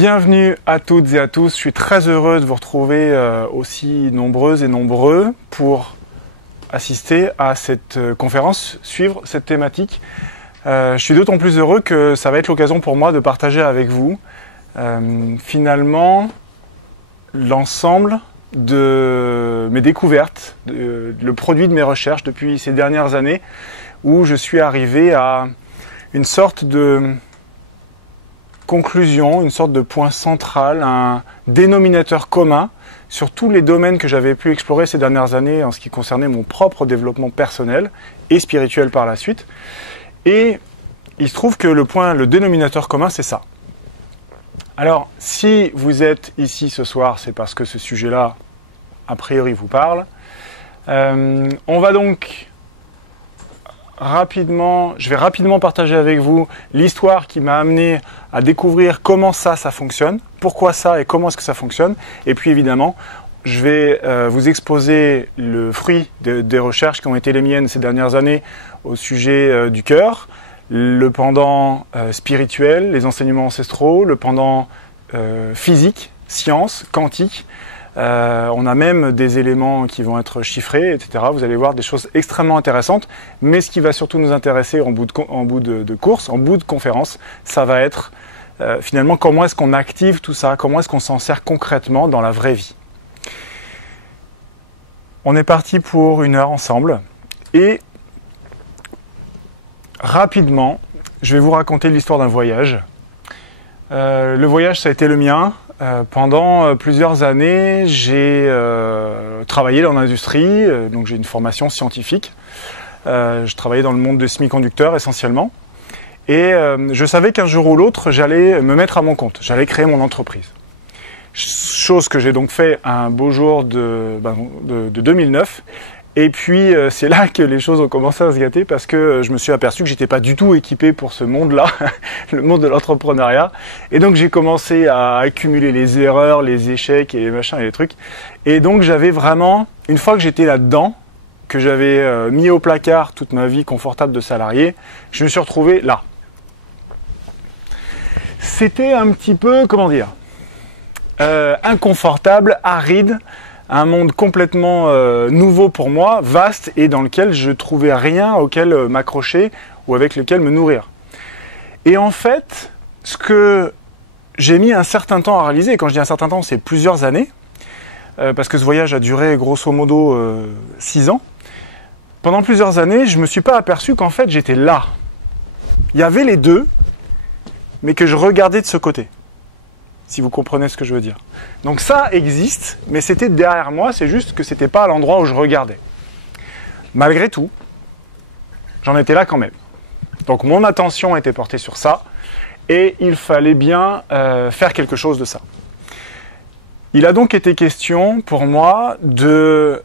Bienvenue à toutes et à tous, je suis très heureux de vous retrouver aussi nombreuses et nombreux pour assister à cette conférence, suivre cette thématique. Je suis d'autant plus heureux que ça va être l'occasion pour moi de partager avec vous finalement l'ensemble de mes découvertes, le produit de mes recherches depuis ces dernières années où je suis arrivé à une sorte de conclusion, une sorte de point central, un dénominateur commun sur tous les domaines que j'avais pu explorer ces dernières années en ce qui concernait mon propre développement personnel et spirituel par la suite. Et il se trouve que le dénominateur commun, c'est ça. Alors, si vous êtes ici ce soir, c'est parce que ce sujet-là, a priori, vous parle. On va donc je vais rapidement partager avec vous l'histoire qui m'a amené à découvrir comment ça fonctionne, pourquoi ça et comment est-ce que ça fonctionne. Et puis évidemment, je vais vous exposer le fruit des recherches qui ont été les miennes ces dernières années au sujet du cœur, le pendant spirituel, les enseignements ancestraux, le pendant physique, science, quantique. On a même des éléments qui vont être chiffrés, etc. Vous allez voir des choses extrêmement intéressantes. Mais ce qui va surtout nous intéresser en bout de course, en bout de conférence, ça va être finalement comment est-ce qu'on active tout ça, comment est-ce qu'on s'en sert concrètement dans la vraie vie. On est parti pour 1 heure ensemble et rapidement, je vais vous raconter l'histoire d'un voyage. Le voyage, ça a été le mien. Pendant plusieurs années, j'ai travaillé dans l'industrie, donc j'ai une formation scientifique. Je travaillais dans le monde des semi-conducteurs essentiellement. Et je savais qu'un jour ou l'autre, j'allais me mettre à mon compte, j'allais créer mon entreprise. Chose que j'ai donc fait un beau jour de 2009. Et puis c'est là que les choses ont commencé à se gâter parce que je me suis aperçu que j'étais pas du tout équipé pour ce monde-là, le monde de l'entrepreneuriat. Et donc j'ai commencé à accumuler les erreurs, les échecs et les machins et les trucs. Et donc j'avais vraiment, une fois que j'étais là-dedans, que j'avais mis au placard toute ma vie confortable de salarié, je me suis retrouvé là. C'était un petit peu, comment dire, inconfortable, aride. Un monde complètement nouveau pour moi, vaste et dans lequel je trouvais rien auquel m'accrocher ou avec lequel me nourrir. Et en fait, ce que j'ai mis un certain temps à réaliser, et quand je dis un certain temps, c'est plusieurs années, parce que ce voyage a duré grosso modo 6 ans, pendant plusieurs années, je ne me suis pas aperçu qu'en fait j'étais là. Il y avait les deux, mais que je regardais de ce côté. Si vous comprenez ce que je veux dire. Donc ça existe, mais c'était derrière moi, c'est juste que c'était pas à l'endroit où je regardais. Malgré tout, j'en étais là quand même. Donc mon attention était portée sur ça, et il fallait bien faire quelque chose de ça. Il a donc été question pour moi de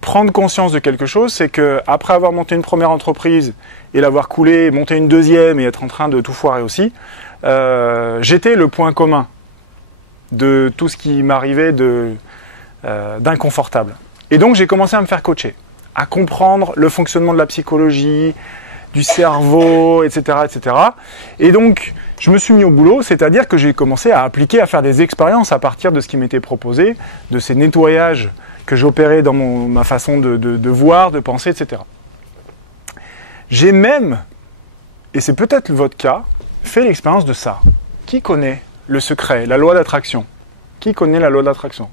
prendre conscience de quelque chose, c'est que après avoir monté une première entreprise et l'avoir coulée, monter une deuxième et être en train de tout foirer aussi, j'étais le point commun de tout ce qui m'arrivait d'inconfortable. Et donc j'ai commencé à me faire coacher, à comprendre le fonctionnement de la psychologie, du cerveau, etc., etc. Et donc je me suis mis au boulot, c'est-à-dire que j'ai commencé à appliquer, à faire des expériences à partir de ce qui m'était proposé, de ces nettoyages que j'opérais dans ma façon de voir, de penser, etc. J'ai même, et c'est peut-être votre cas, fait l'expérience de ça. Qui connaît le secret, la loi d'attraction? Qui connaît la loi d'attraction?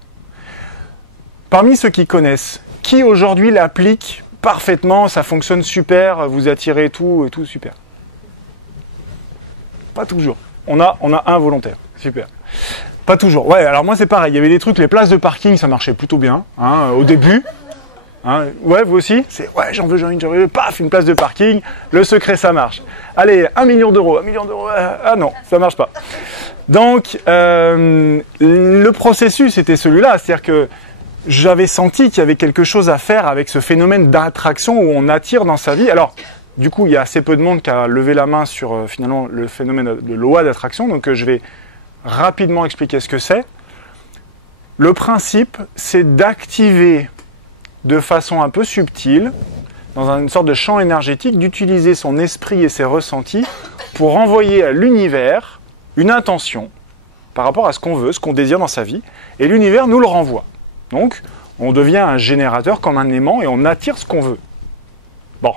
Parmi ceux qui connaissent, qui aujourd'hui l'applique parfaitement, ça fonctionne super, vous attirez tout et tout super? Pas toujours. On a un volontaire, super. Pas toujours. Ouais, alors moi c'est pareil, il y avait des trucs, les places de parking, ça marchait plutôt bien, hein, au début. Hein, ouais, vous aussi? C'est ouais, j'en veux, paf, une place de parking, le secret ça marche. Allez, 1 million d'euros, ah non, ça marche pas. Donc, le processus était celui-là, c'est-à-dire que j'avais senti qu'il y avait quelque chose à faire avec ce phénomène d'attraction où on attire dans sa vie. Alors, du coup, il y a assez peu de monde qui a levé la main sur finalement le phénomène de loi d'attraction, donc je vais rapidement expliquer ce que c'est. Le principe, c'est d'activer de façon un peu subtile, dans une sorte de champ énergétique, d'utiliser son esprit et ses ressentis pour envoyer à l'univers une intention par rapport à ce qu'on veut, ce qu'on désire dans sa vie, et l'univers nous le renvoie. Donc, on devient un générateur comme un aimant et on attire ce qu'on veut. Bon,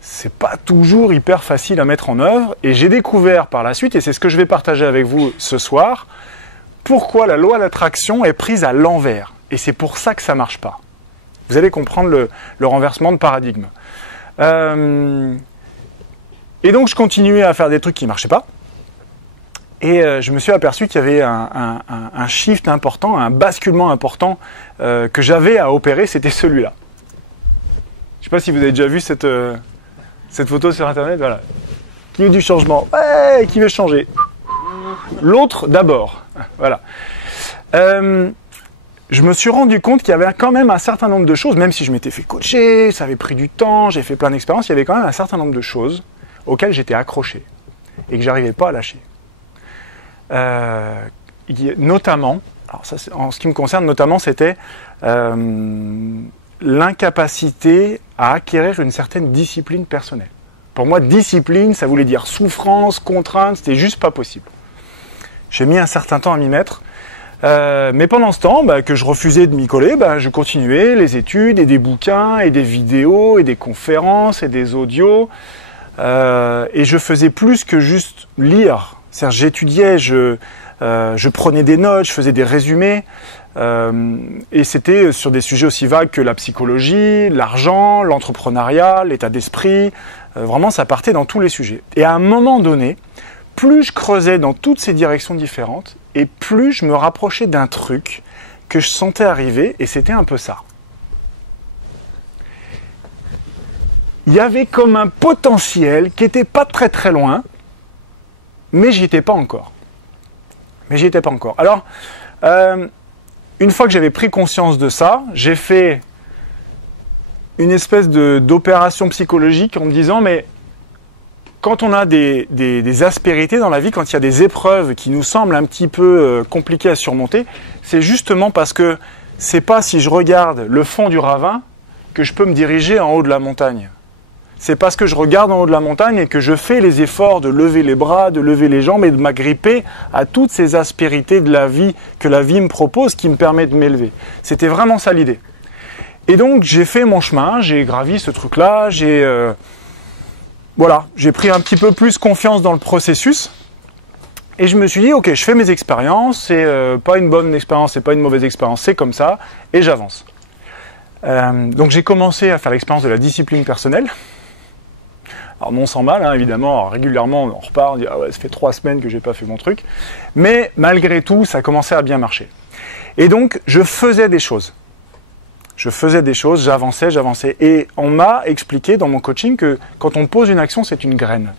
c'est pas toujours hyper facile à mettre en œuvre, et j'ai découvert par la suite, et c'est ce que je vais partager avec vous ce soir, pourquoi la loi d'attraction est prise à l'envers. Et c'est pour ça que ça ne marche pas. Vous allez comprendre le renversement de paradigme. Et donc je continuais à faire des trucs qui ne marchaient pas. Et je me suis aperçu qu'il y avait un shift important, un basculement important que j'avais à opérer, c'était celui-là. Je ne sais pas si vous avez déjà vu cette photo sur Internet, voilà. Qui veut du changement? Ouais, qui veut changer? L'autre d'abord. Voilà. Je me suis rendu compte qu'il y avait quand même un certain nombre de choses, même si je m'étais fait coacher, ça avait pris du temps, j'ai fait plein d'expériences, il y avait quand même un certain nombre de choses auxquelles j'étais accroché et que j'arrivais pas à lâcher. Notamment, alors ça, en ce qui me concerne, notamment, c'était l'incapacité à acquérir une certaine discipline personnelle. Pour moi, discipline, ça voulait dire souffrance, contrainte, c'était juste pas possible. J'ai mis un certain temps à m'y mettre. Mais pendant ce temps, que je refusais de m'y coller, je continuais les études et des bouquins et des vidéos et des conférences et des audios. Et je faisais plus que juste lire. C'est-à-dire, j'étudiais, je prenais des notes, je faisais des résumés. Et c'était sur des sujets aussi vagues que la psychologie, l'argent, l'entrepreneuriat, l'état d'esprit. Vraiment, ça partait dans tous les sujets. Et à un moment donné, plus je creusais dans toutes ces directions différentes, et plus je me rapprochais d'un truc que je sentais arriver, et c'était un peu ça. Il y avait comme un potentiel qui n'était pas très très loin, mais j'y étais pas encore. Alors, une fois que j'avais pris conscience de ça, j'ai fait une espèce d'opération psychologique en me disant, mais quand on a des aspérités dans la vie, quand il y a des épreuves qui nous semblent un petit peu compliquées à surmonter, c'est justement parce que c'est pas si je regarde le fond du ravin que je peux me diriger en haut de la montagne. C'est parce que je regarde en haut de la montagne et que je fais les efforts de lever les bras, de lever les jambes et de m'agripper à toutes ces aspérités de la vie que la vie me propose qui me permet de m'élever. C'était vraiment ça l'idée. Et donc j'ai fait mon chemin, j'ai gravi ce truc-là, j'ai pris un petit peu plus confiance dans le processus et je me suis dit, ok, je fais mes expériences, c'est pas une bonne expérience, c'est pas une mauvaise expérience, c'est comme ça, et j'avance. Donc j'ai commencé à faire l'expérience de la discipline personnelle. Alors non sans mal, évidemment, alors, régulièrement on repart, on dit, ah ouais, ça fait 3 semaines que j'ai pas fait mon truc, mais malgré tout, ça commençait à bien marcher. Et donc, je faisais des choses, j'avançais, et on m'a expliqué dans mon coaching que quand on pose une action, c'est une graine.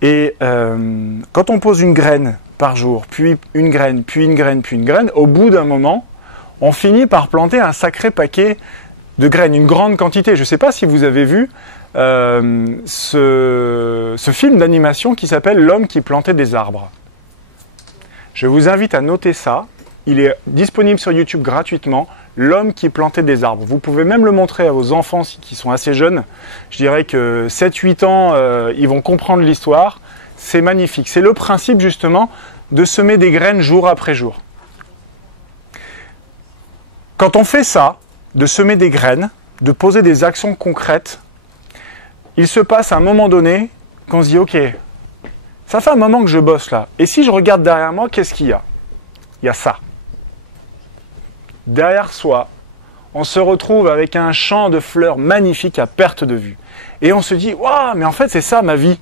Et quand on pose une graine par jour, puis une graine, puis une graine, puis une graine, au bout d'un moment, on finit par planter un sacré paquet de graines, une grande quantité. Je ne sais pas si vous avez vu ce film d'animation qui s'appelle L'homme qui plantait des arbres. Je vous invite à noter ça. Il est disponible sur YouTube gratuitement. L'homme qui plantait des arbres. Vous pouvez même le montrer à vos enfants qui sont assez jeunes. Je dirais que 7-8 ans, ils vont comprendre l'histoire. C'est magnifique. C'est le principe justement de semer des graines jour après jour. Quand on fait ça, de semer des graines, de poser des actions concrètes, il se passe à un moment donné qu'on se dit, ok, ça fait un moment que je bosse là. Et si je regarde derrière moi, qu'est-ce qu'il y a? Il y a ça. Derrière soi, on se retrouve avec un champ de fleurs magnifique à perte de vue. Et on se dit, waouh, mais en fait c'est ça ma vie.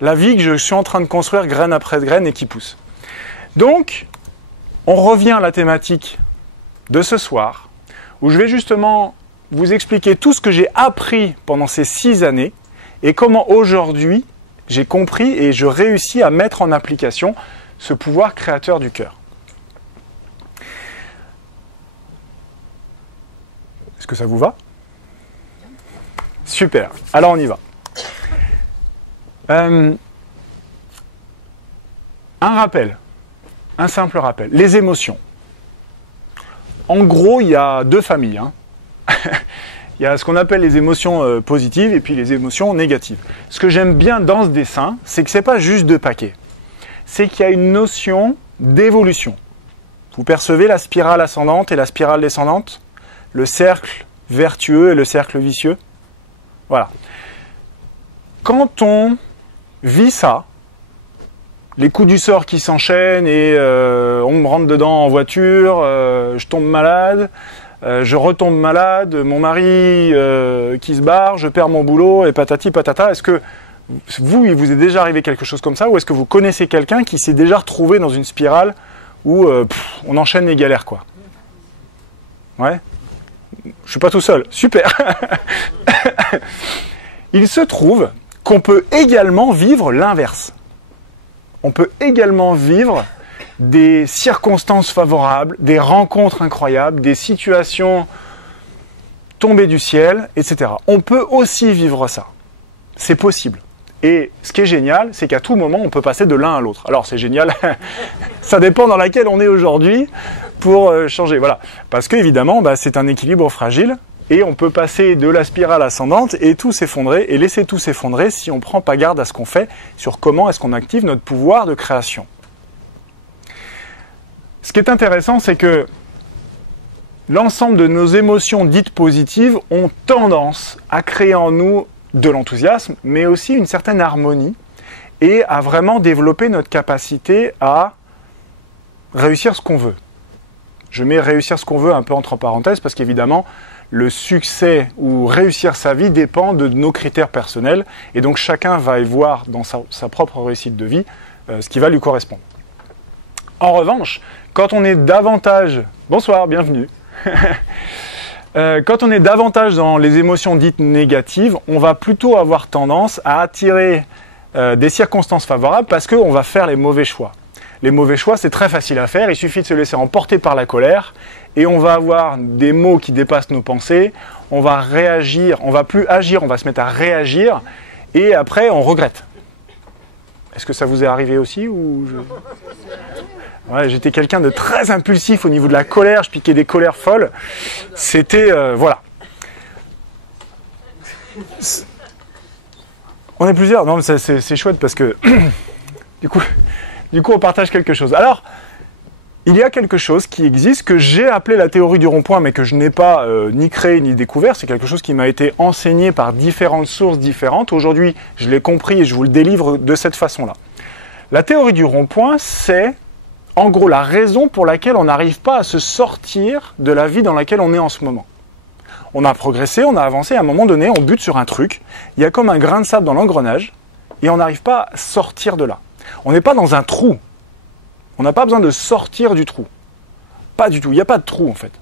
La vie que je suis en train de construire graine après graine et qui pousse. Donc, on revient à la thématique de ce soir, où je vais justement vous expliquer tout ce que j'ai appris pendant ces 6 années et comment aujourd'hui j'ai compris et je réussis à mettre en application ce pouvoir créateur du cœur. Est-ce que ça vous va? Super, alors on y va. Un rappel, un simple rappel, les émotions. En gros, il y a 2 familles. Il Il y a ce qu'on appelle les émotions positives et puis les émotions négatives. Ce que j'aime bien dans ce dessin, c'est que ce n'est pas juste deux paquets. C'est qu'il y a une notion d'évolution. Vous percevez la spirale ascendante et la spirale descendante? Le cercle vertueux et le cercle vicieux? Voilà. Quand on vit ça, les coups du sort qui s'enchaînent et on me rentre dedans en voiture, je tombe malade, je retombe malade, mon mari qui se barre, je perds mon boulot et patati patata. Est-ce que vous, il vous est déjà arrivé quelque chose comme ça ou est-ce que vous connaissez quelqu'un qui s'est déjà retrouvé dans une spirale où on enchaîne les galères, quoi? Ouais. Je suis pas tout seul. Super. Il se trouve qu'on peut également vivre l'inverse. On peut également vivre des circonstances favorables, des rencontres incroyables, des situations tombées du ciel, etc. On peut aussi vivre ça. C'est possible. Et ce qui est génial, c'est qu'à tout moment, on peut passer de l'un à l'autre. Alors c'est génial, ça dépend dans laquelle on est aujourd'hui pour changer. Voilà. Parce qu'évidemment, c'est un équilibre fragile et on peut passer de la spirale ascendante et tout s'effondrer et laisser tout s'effondrer si on ne prend pas garde à ce qu'on fait sur comment est-ce qu'on active notre pouvoir de création. Ce qui est intéressant, c'est que l'ensemble de nos émotions dites positives ont tendance à créer en nous de l'enthousiasme, mais aussi une certaine harmonie et à vraiment développer notre capacité à réussir ce qu'on veut. Je mets réussir ce qu'on veut un peu entre parenthèses parce qu'évidemment, le succès ou réussir sa vie dépend de nos critères personnels et donc chacun va y voir dans sa propre réussite de vie ce qui va lui correspondre. En revanche, quand on est davantage... Bonsoir, bienvenue. Quand on est davantage dans les émotions dites négatives, on va plutôt avoir tendance à attirer des circonstances favorables parce qu'on va faire les mauvais choix. Les mauvais choix, c'est très facile à faire, il suffit de se laisser emporter par la colère et on va avoir des mots qui dépassent nos pensées, on va réagir, on va plus agir, on va se mettre à réagir et après on regrette. Est-ce que ça vous est arrivé aussi ou Ouais, j'étais quelqu'un de très impulsif au niveau de la colère, je piquais des colères folles. C'était... voilà. On est plusieurs. Non, mais c'est chouette parce que du coup, on partage quelque chose. Alors, il y a quelque chose qui existe que j'ai appelé la théorie du rond-point, mais que je n'ai pas ni créé ni découvert. C'est quelque chose qui m'a été enseigné par différentes sources différentes. Aujourd'hui, je l'ai compris et je vous le délivre de cette façon-là. La théorie du rond-point, c'est... en gros, la raison pour laquelle on n'arrive pas à se sortir de la vie dans laquelle on est en ce moment. On a progressé, on a avancé, à un moment donné, on bute sur un truc, il y a comme un grain de sable dans l'engrenage, et on n'arrive pas à sortir de là. On n'est pas dans un trou. On n'a pas besoin de sortir du trou. Pas du tout, il n'y a pas de trou en fait.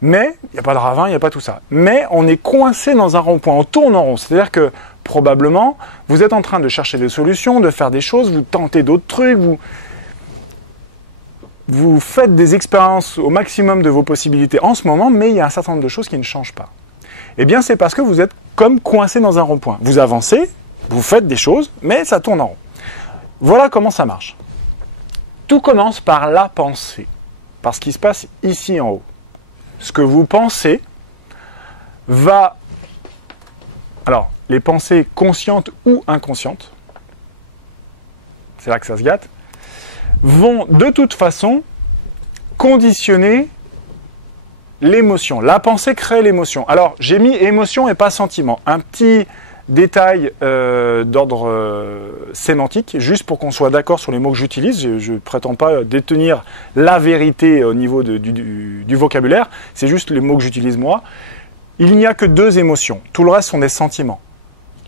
Mais, il n'y a pas de ravin, il n'y a pas tout ça. Mais on est coincé dans un rond-point, on tourne en rond. C'est-à-dire que, probablement, vous êtes en train de chercher des solutions, de faire des choses, vous tentez d'autres trucs, vous faites des expériences au maximum de vos possibilités en ce moment, mais il y a un certain nombre de choses qui ne changent pas. Eh bien, c'est parce que vous êtes comme coincé dans un rond-point. Vous avancez, vous faites des choses, mais ça tourne en rond. Voilà comment ça marche. Tout commence par la pensée, par ce qui se passe ici en haut. Ce que vous pensez va... Alors, les pensées conscientes ou inconscientes, c'est là que ça se gâte, vont de toute façon conditionner l'émotion. La pensée crée l'émotion. Alors, j'ai mis émotion et pas sentiment. Un petit détail d'ordre sémantique, juste pour qu'on soit d'accord sur les mots que j'utilise. Je ne prétends pas détenir la vérité au niveau du vocabulaire. C'est juste les mots que j'utilise moi. Il n'y a que deux émotions. Tout le reste sont des sentiments.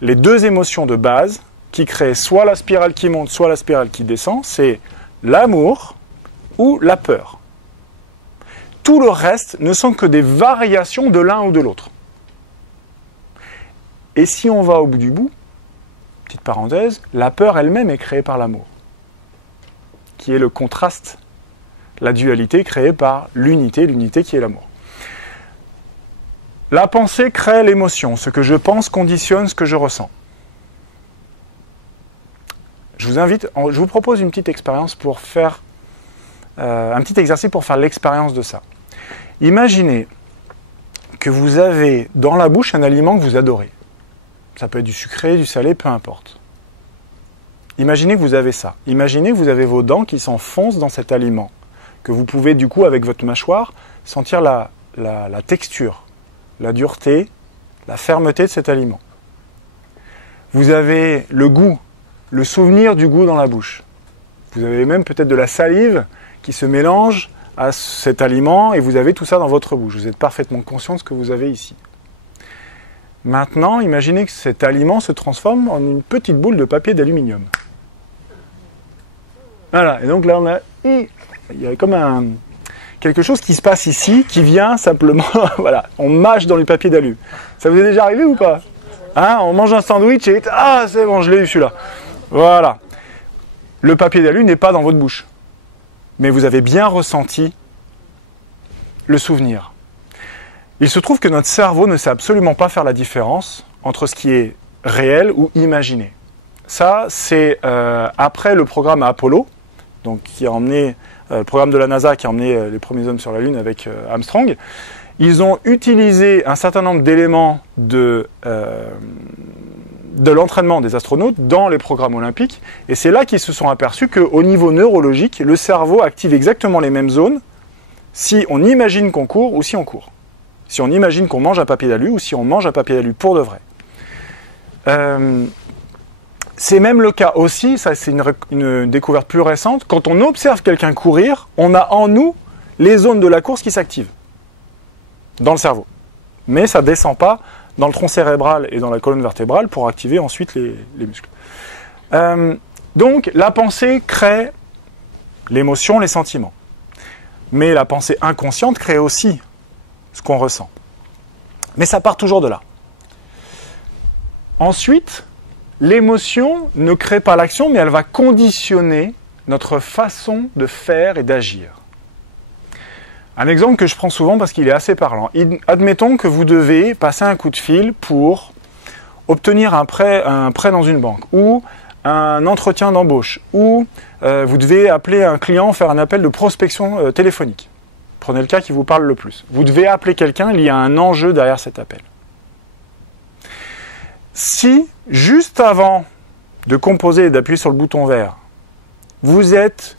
Les deux émotions de base qui créent soit la spirale qui monte, soit la spirale qui descend, c'est l'amour ou la peur. Tout le reste ne sont que des variations de l'un ou de l'autre. Et si on va au bout du bout, petite parenthèse, la peur elle-même est créée par l'amour, qui est le contraste, la dualité créée par l'unité qui est l'amour. La pensée crée l'émotion, ce que je pense conditionne ce que je ressens. Je vous propose une petite expérience pour faire un petit exercice pour faire l'expérience de ça. Imaginez que vous avez dans la bouche un aliment que vous adorez. Ça peut être du sucré, du salé, peu importe. Imaginez que vous avez ça. Imaginez que vous avez vos dents qui s'enfoncent dans cet aliment, que vous pouvez du coup avec votre mâchoire sentir la texture, la dureté, la fermeté de cet aliment. Vous avez le goût, le souvenir du goût dans la bouche. Vous avez même peut-être de la salive qui se mélange à cet aliment et vous avez tout ça dans votre bouche. Vous êtes parfaitement conscient de ce que vous avez ici. Maintenant, imaginez que cet aliment se transforme en une petite boule de papier d'aluminium. Voilà, et donc là il y a comme quelque chose qui se passe ici, qui vient simplement, voilà, on mâche dans le papier d'alu. Ça vous est déjà arrivé ou pas? Hein, on mange un sandwich et ah c'est bon, je l'ai eu celui-là. Voilà. Le papier d'alu n'est pas dans votre bouche. Mais vous avez bien ressenti le souvenir. Il se trouve que notre cerveau ne sait absolument pas faire la différence entre ce qui est réel ou imaginé. Ça, c'est après le programme Apollo, donc qui a emmené le programme de la NASA qui a emmené les premiers hommes sur la Lune avec Armstrong. Ils ont utilisé un certain nombre d'éléments de l'entraînement des astronautes dans les programmes olympiques, et c'est là qu'ils se sont aperçus qu'au niveau neurologique, le cerveau active exactement les mêmes zones si on imagine qu'on court ou si on court. Si on imagine qu'on mange un papier d'alu ou si on mange un papier d'alu pour de vrai. C'est même le cas aussi, ça c'est une découverte plus récente, quand on observe quelqu'un courir, on a en nous les zones de la course qui s'activent dans le cerveau. Mais ça ne descend pas dans le tronc cérébral et dans la colonne vertébrale pour activer ensuite les muscles. Donc la pensée crée l'émotion, les sentiments. Mais la pensée inconsciente crée aussi ce qu'on ressent. Mais ça part toujours de là. Ensuite, l'émotion ne crée pas l'action, mais elle va conditionner notre façon de faire et d'agir. Un exemple que je prends souvent parce qu'il est assez parlant. Admettons que vous devez passer un coup de fil pour obtenir un prêt dans une banque, ou un entretien d'embauche, ou vous devez appeler un client, faire un appel de prospection téléphonique. Prenez le cas qui vous parle le plus. Vous devez appeler quelqu'un, il y a un enjeu derrière cet appel. Si, juste avant de composer et d'appuyer sur le bouton vert, vous êtes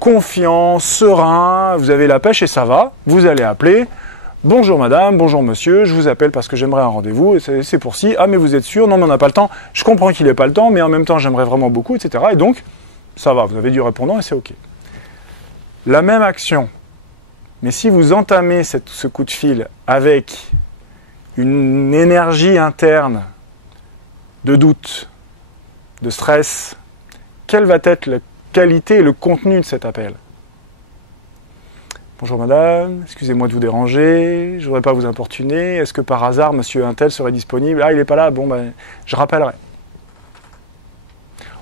confiant, serein, vous avez la pêche et ça va, vous allez appeler « Bonjour madame, bonjour monsieur, je vous appelle parce que j'aimerais un rendez-vous, et c'est pour si, ah mais vous êtes sûr, non mais on n'a pas le temps, je comprends qu'il n'ait pas le temps, mais en même temps j'aimerais vraiment beaucoup, etc. » Et donc, ça va, vous avez du répondant et c'est OK. La même action, mais si vous entamez ce coup de fil avec une énergie interne de doute, de stress, quelle va être la qualité et le contenu de cet appel? Bonjour madame, excusez-moi de vous déranger, je ne voudrais pas vous importuner, est-ce que par hasard monsieur Untel serait disponible? Ah, il n'est pas là, bon ben, je rappellerai.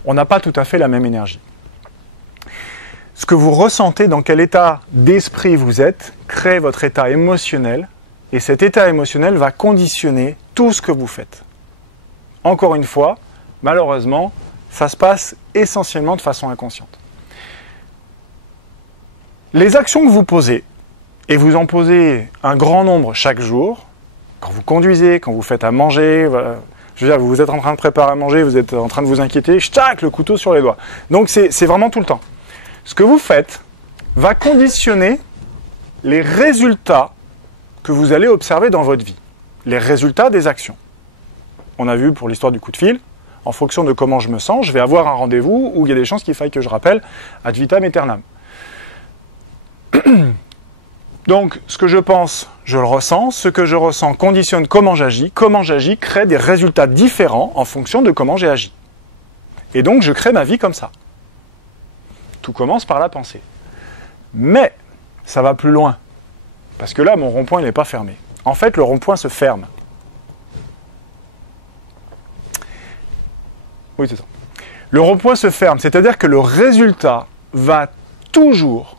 On n'a pas tout à fait la même énergie. Ce que vous ressentez, dans quel état d'esprit vous êtes, crée votre état émotionnel, et cet état émotionnel va conditionner tout ce que vous faites. Encore une fois, malheureusement, ça se passe essentiellement de façon inconsciente. Les actions que vous posez, et vous en posez un grand nombre chaque jour, quand vous conduisez, quand vous faites à manger, voilà, je veux dire, vous êtes en train de préparer à manger, vous êtes en train de vous inquiéter, tac, le couteau sur les doigts. Donc c'est vraiment tout le temps. Ce que vous faites va conditionner les résultats que vous allez observer dans votre vie, les résultats des actions. On a vu pour l'histoire du coup de fil, en fonction de comment je me sens, je vais avoir un rendez-vous où il y a des chances qu'il faille que je rappelle ad vitam aeternam. Donc, ce que je pense, je le ressens. Ce que je ressens conditionne comment j'agis. Comment j'agis crée des résultats différents en fonction de comment j'ai agi. Et donc, je crée ma vie comme ça. Tout commence par la pensée. Mais, ça va plus loin. Parce que là, mon rond-point, il n'est pas fermé. En fait, le rond-point se ferme. Oui, c'est ça. Le rond-point se ferme, c'est-à-dire que le résultat va toujours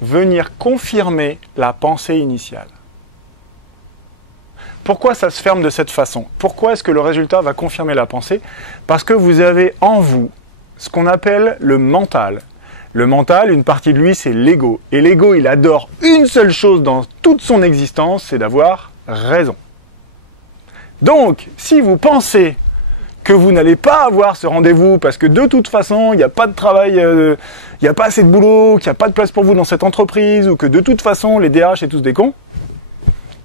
venir confirmer la pensée initiale. Pourquoi ça se ferme de cette façon? Pourquoi est-ce que le résultat va confirmer la pensée? Parce que vous avez en vous ce qu'on appelle le mental, Le mental, une partie de lui, c'est l'ego. Et l'ego, il adore une seule chose dans toute son existence, c'est d'avoir raison. Donc, si vous pensez que vous n'allez pas avoir ce rendez-vous parce que de toute façon, il n'y a pas de travail, il n'y a pas assez de boulot, qu'il n'y a pas de place pour vous dans cette entreprise, ou que de toute façon, les DRH sont tous des cons,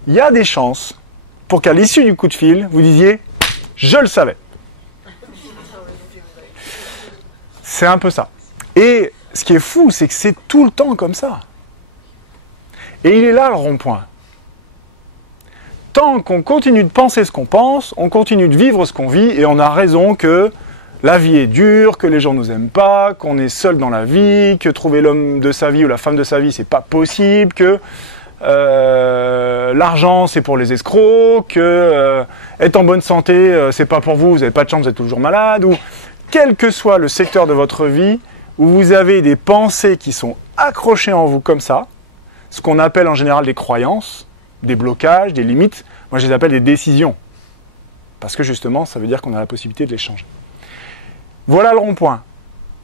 il y a des chances pour qu'à l'issue du coup de fil, vous disiez « je le savais ». C'est un peu ça. Et ce qui est fou, c'est que c'est tout le temps comme ça. Et il est là le rond-point. Tant qu'on continue de penser ce qu'on pense, on continue de vivre ce qu'on vit, et on a raison que la vie est dure, que les gens nous aiment pas, qu'on est seul dans la vie, que trouver l'homme de sa vie ou la femme de sa vie, c'est pas possible, que l'argent c'est pour les escrocs, que être en bonne santé c'est pas pour vous, vous n'avez pas de chance, vous êtes toujours malade, ou quel que soit le secteur de votre vie où vous avez des pensées qui sont accrochées en vous comme ça, ce qu'on appelle en général des croyances, des blocages, des limites, moi je les appelle des décisions. Parce que justement, ça veut dire qu'on a la possibilité de les changer. Voilà le rond-point.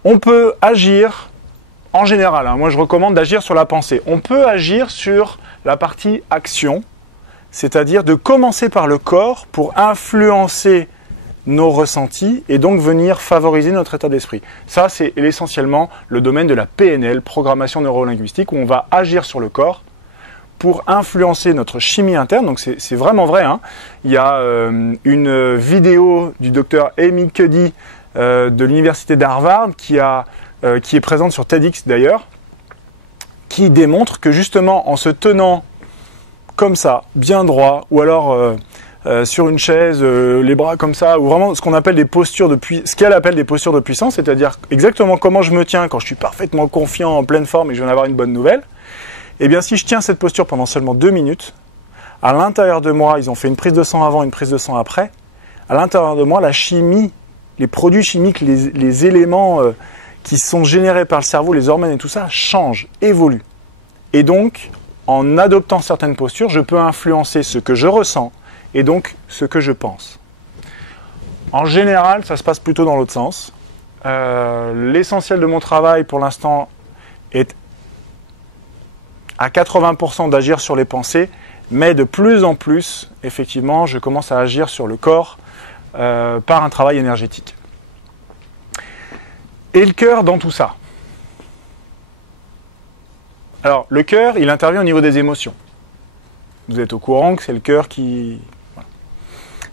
On peut agir, en général, moi je recommande d'agir sur la pensée. On peut agir sur la partie action, c'est-à-dire de commencer par le corps pour influencer nos ressentis et donc venir favoriser notre état d'esprit. Ça, c'est essentiellement le domaine de la PNL, programmation neurolinguistique, où on va agir sur le corps pour influencer notre chimie interne. Donc c'est vraiment vrai. Hein. Il y a une vidéo du docteur Amy Cuddy de l'université d'Harvard qui est présente sur TEDx d'ailleurs, qui démontre que justement en se tenant comme ça, bien droit, ou alors sur une chaise, les bras comme ça, ou vraiment ce qu'on appelle des postures de ce qu'elle appelle des postures de puissance, c'est-à-dire exactement comment je me tiens quand je suis parfaitement confiant, en pleine forme et que je viens d'avoir une bonne nouvelle. Eh bien, si je tiens cette posture pendant seulement 2 minutes, à l'intérieur de moi, ils ont fait une prise de sang avant, une prise de sang après, à l'intérieur de moi, la chimie, les produits chimiques, les éléments qui sont générés par le cerveau, les hormones et tout ça, changent, évoluent. Et donc, en adoptant certaines postures, je peux influencer ce que je ressens et donc ce que je pense. En général, ça se passe plutôt dans l'autre sens. L'essentiel de mon travail, pour l'instant, est à 80% d'agir sur les pensées, mais de plus en plus, effectivement, je commence à agir sur le corps par un travail énergétique. Et le cœur dans tout ça. Alors, le cœur, il intervient au niveau des émotions. Vous êtes au courant que c'est le cœur qui... Voilà.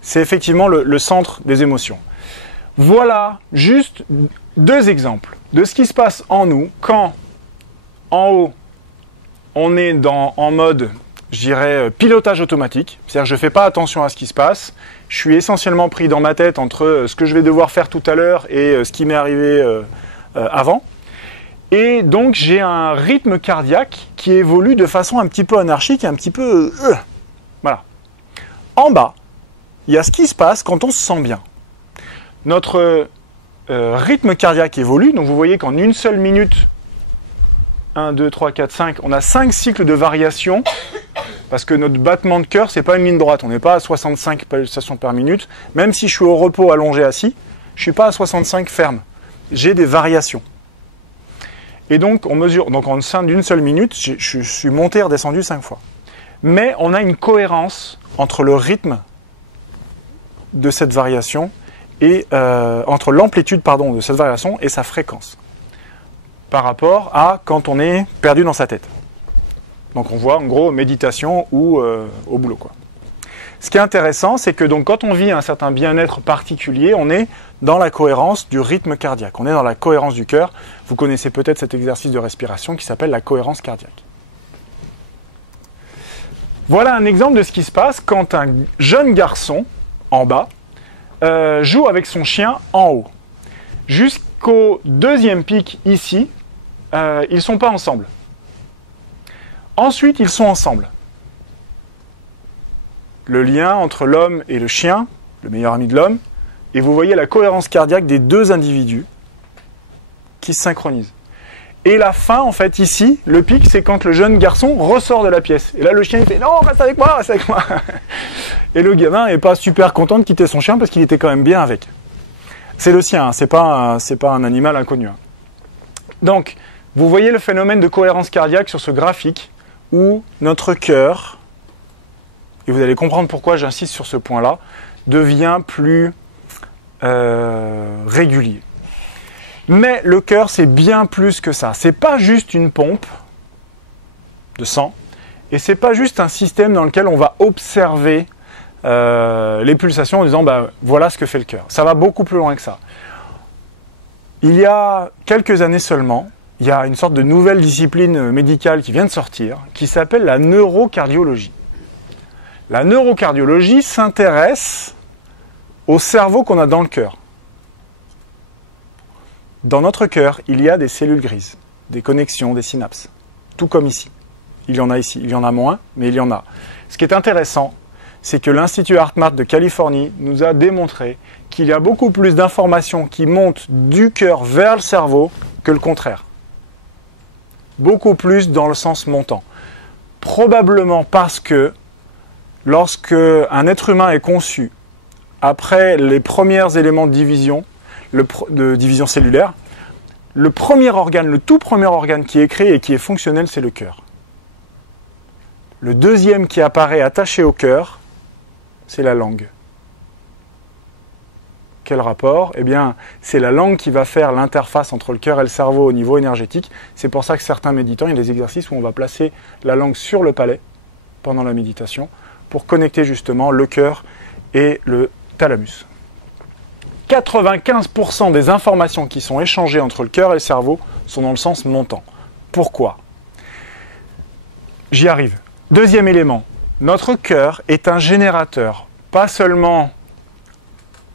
C'est effectivement le centre des émotions. Voilà juste 2 exemples de ce qui se passe en nous quand, en haut, on est en mode, je dirais, pilotage automatique. C'est-à-dire que je ne fais pas attention à ce qui se passe. Je suis essentiellement pris dans ma tête entre ce que je vais devoir faire tout à l'heure et ce qui m'est arrivé avant. Et donc, j'ai un rythme cardiaque qui évolue de façon un petit peu anarchique et un petit peu... voilà. En bas, il y a ce qui se passe quand on se sent bien. Notre rythme cardiaque évolue. Donc, vous voyez qu'en une seule minute... 1, 2, 3, 4, 5, on a 5 cycles de variation, parce que notre battement de cœur, c'est pas une ligne droite, on n'est pas à 65 pulsations par minute, même si je suis au repos allongé assis, je suis pas à 65 ferme, j'ai des variations. Et donc, on mesure, donc en sein d'une seule minute, je suis monté et redescendu 5 fois. Mais on a une cohérence entre le rythme de cette variation, et entre l'amplitude de cette variation et sa fréquence, par rapport à quand on est perdu dans sa tête. Donc on voit en gros méditation ou au boulot, quoi. Ce qui est intéressant, c'est que donc, quand on vit un certain bien-être particulier, on est dans la cohérence du rythme cardiaque, on est dans la cohérence du cœur. Vous connaissez peut-être cet exercice de respiration qui s'appelle la cohérence cardiaque. Voilà un exemple de ce qui se passe quand un jeune garçon, en bas, joue avec son chien en haut. Jusqu'au 2e pic ici, ils ne sont pas ensemble. Ensuite, ils sont ensemble. Le lien entre l'homme et le chien, le meilleur ami de l'homme, et vous voyez la cohérence cardiaque des 2 individus qui se synchronisent. Et la fin, en fait, ici, le pic, c'est quand le jeune garçon ressort de la pièce. Et là, le chien, il fait « Non, reste avec moi, reste avec moi !» Et le gamin n'est pas super content de quitter son chien parce qu'il était quand même bien avec. C'est le sien, hein, c'est pas un animal inconnu. Hein. Donc, Vous voyez le phénomène de cohérence cardiaque sur ce graphique où notre cœur, et vous allez comprendre pourquoi j'insiste sur ce point-là, devient plus régulier. Mais le cœur, c'est bien plus que ça. C'est pas juste une pompe de sang, et c'est pas juste un système dans lequel on va observer les pulsations en disant voilà ce que fait le cœur. Ça va beaucoup plus loin que ça. Il y a quelques années seulement, il y a une sorte de nouvelle discipline médicale qui vient de sortir, qui s'appelle la neurocardiologie. La neurocardiologie s'intéresse au cerveau qu'on a dans le cœur. Dans notre cœur, il y a des cellules grises, des connexions, des synapses, tout comme ici. Il y en a ici, il y en a moins, mais il y en a. Ce qui est intéressant, c'est que l'Institut HeartMath de Californie nous a démontré qu'il y a beaucoup plus d'informations qui montent du cœur vers le cerveau que le contraire. Beaucoup plus dans le sens montant. Probablement parce que lorsque un être humain est conçu, après les premiers éléments de division cellulaire, le premier organe, le tout premier organe qui est créé et qui est fonctionnel, c'est le cœur. Le deuxième qui apparaît attaché au cœur, c'est la langue. Quel rapport ? Eh bien, c'est la langue qui va faire l'interface entre le cœur et le cerveau au niveau énergétique. C'est pour ça que certains méditants, il y a des exercices où on va placer la langue sur le palais pendant la méditation pour connecter justement le cœur et le thalamus. 95% des informations qui sont échangées entre le cœur et le cerveau sont dans le sens montant. Pourquoi ? J'y arrive. Deuxième élément, notre cœur est un générateur, pas seulement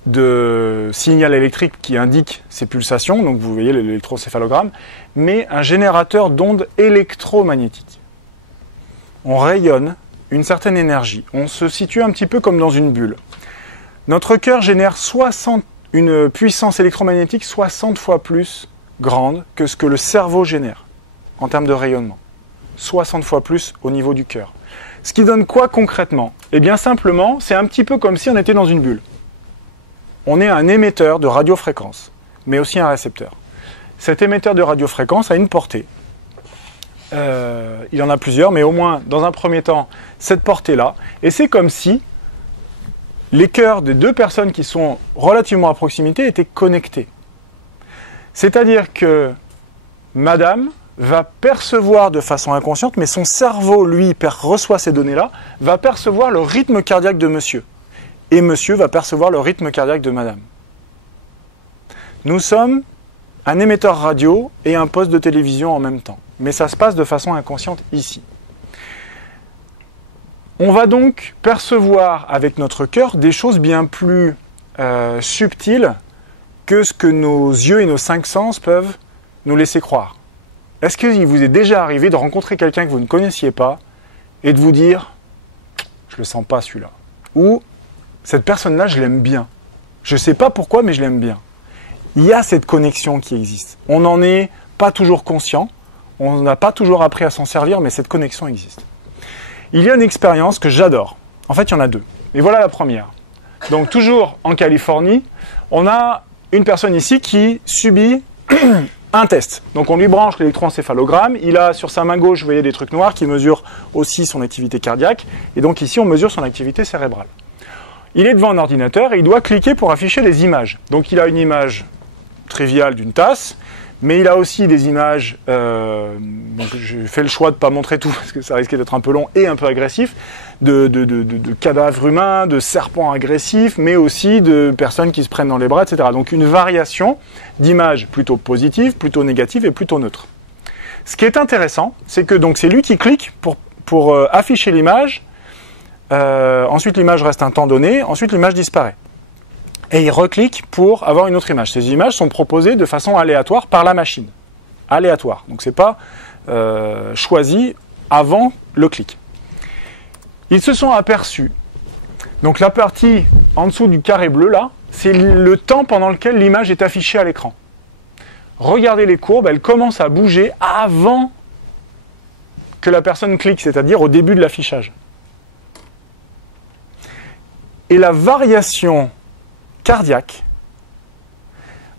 de signal électrique qui indique ses pulsations, donc vous voyez l'électrocéphalogramme, mais un générateur d'ondes électromagnétiques. On rayonne une certaine énergie, on se situe un petit peu comme dans une bulle. Notre cœur génère une puissance électromagnétique 60 fois plus grande que ce que le cerveau génère en termes de rayonnement. 60 fois plus au niveau du cœur. Ce qui donne quoi concrètement ? Eh bien simplement, c'est un petit peu comme si on était dans une bulle. On est un émetteur de radiofréquence, mais aussi un récepteur. Cet émetteur de radiofréquence a une portée. Il y en a plusieurs, mais au moins, dans un premier temps, cette portée-là. Et c'est comme si les cœurs des deux personnes qui sont relativement à proximité étaient connectés. C'est-à-dire que madame va percevoir de façon inconsciente, mais son cerveau, lui, reçoit ces données-là, va percevoir le rythme cardiaque de monsieur. Et monsieur va percevoir le rythme cardiaque de madame. Nous sommes un émetteur radio et un poste de télévision en même temps. Mais ça se passe de façon inconsciente ici. On va donc percevoir avec notre cœur des choses bien plus subtiles que ce que nos yeux et nos cinq sens peuvent nous laisser croire. Est-ce qu'il vous est déjà arrivé de rencontrer quelqu'un que vous ne connaissiez pas et de vous dire « je le sens pas celui-là » ou « cette personne-là, je l'aime bien. Je ne sais pas pourquoi, mais je l'aime bien. » Il y a cette connexion qui existe. On n'en est pas toujours conscient, on n'a pas toujours appris à s'en servir, mais cette connexion existe. Il y a une expérience que j'adore. En fait, il y en a deux. Et voilà la première. Donc, toujours en Californie, on a une personne ici qui subit un test. Donc, on lui branche l'électroencéphalogramme. Il a sur sa main gauche, vous voyez, des trucs noirs qui mesurent aussi son activité cardiaque. Et donc, ici, on mesure son activité cérébrale. Il est devant un ordinateur et il doit cliquer pour afficher des images. Donc, il a une image triviale d'une tasse. Mais il a aussi des images, donc j'ai fait le choix de ne pas montrer tout parce que ça risquait d'être un peu long et un peu agressif, de cadavres humains, de serpents agressifs, mais aussi de personnes qui se prennent dans les bras, etc. Donc une variation d'images plutôt positives, plutôt négatives et plutôt neutres. Ce qui est intéressant, c'est que donc c'est lui qui clique pour afficher l'image, ensuite l'image reste un temps donné, ensuite l'image disparaît. Et il reclique pour avoir une autre image. Ces images sont proposées de façon aléatoire par la machine. Aléatoire. Donc ce n'est pas choisi avant le clic. Ils se sont aperçus. Donc la partie en dessous du carré bleu là, c'est le temps pendant lequel l'image est affichée à l'écran. Regardez les courbes, elles commencent à bouger avant que la personne clique, c'est-à-dire au début de l'affichage. Et la variation cardiaque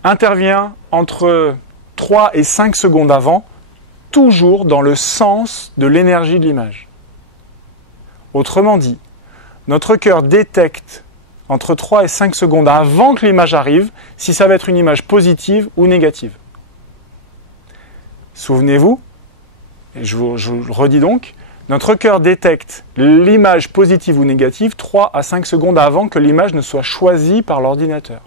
intervient entre 3 et 5 secondes avant toujours dans le sens de l'énergie de l'image. Autrement dit, notre cœur détecte entre 3 et 5 secondes avant que l'image arrive si ça va être une image positive ou négative. Souvenez-vous, et je vous le redis donc, notre cœur détecte l'image positive ou négative 3 à 5 secondes avant que l'image ne soit choisie par l'ordinateur,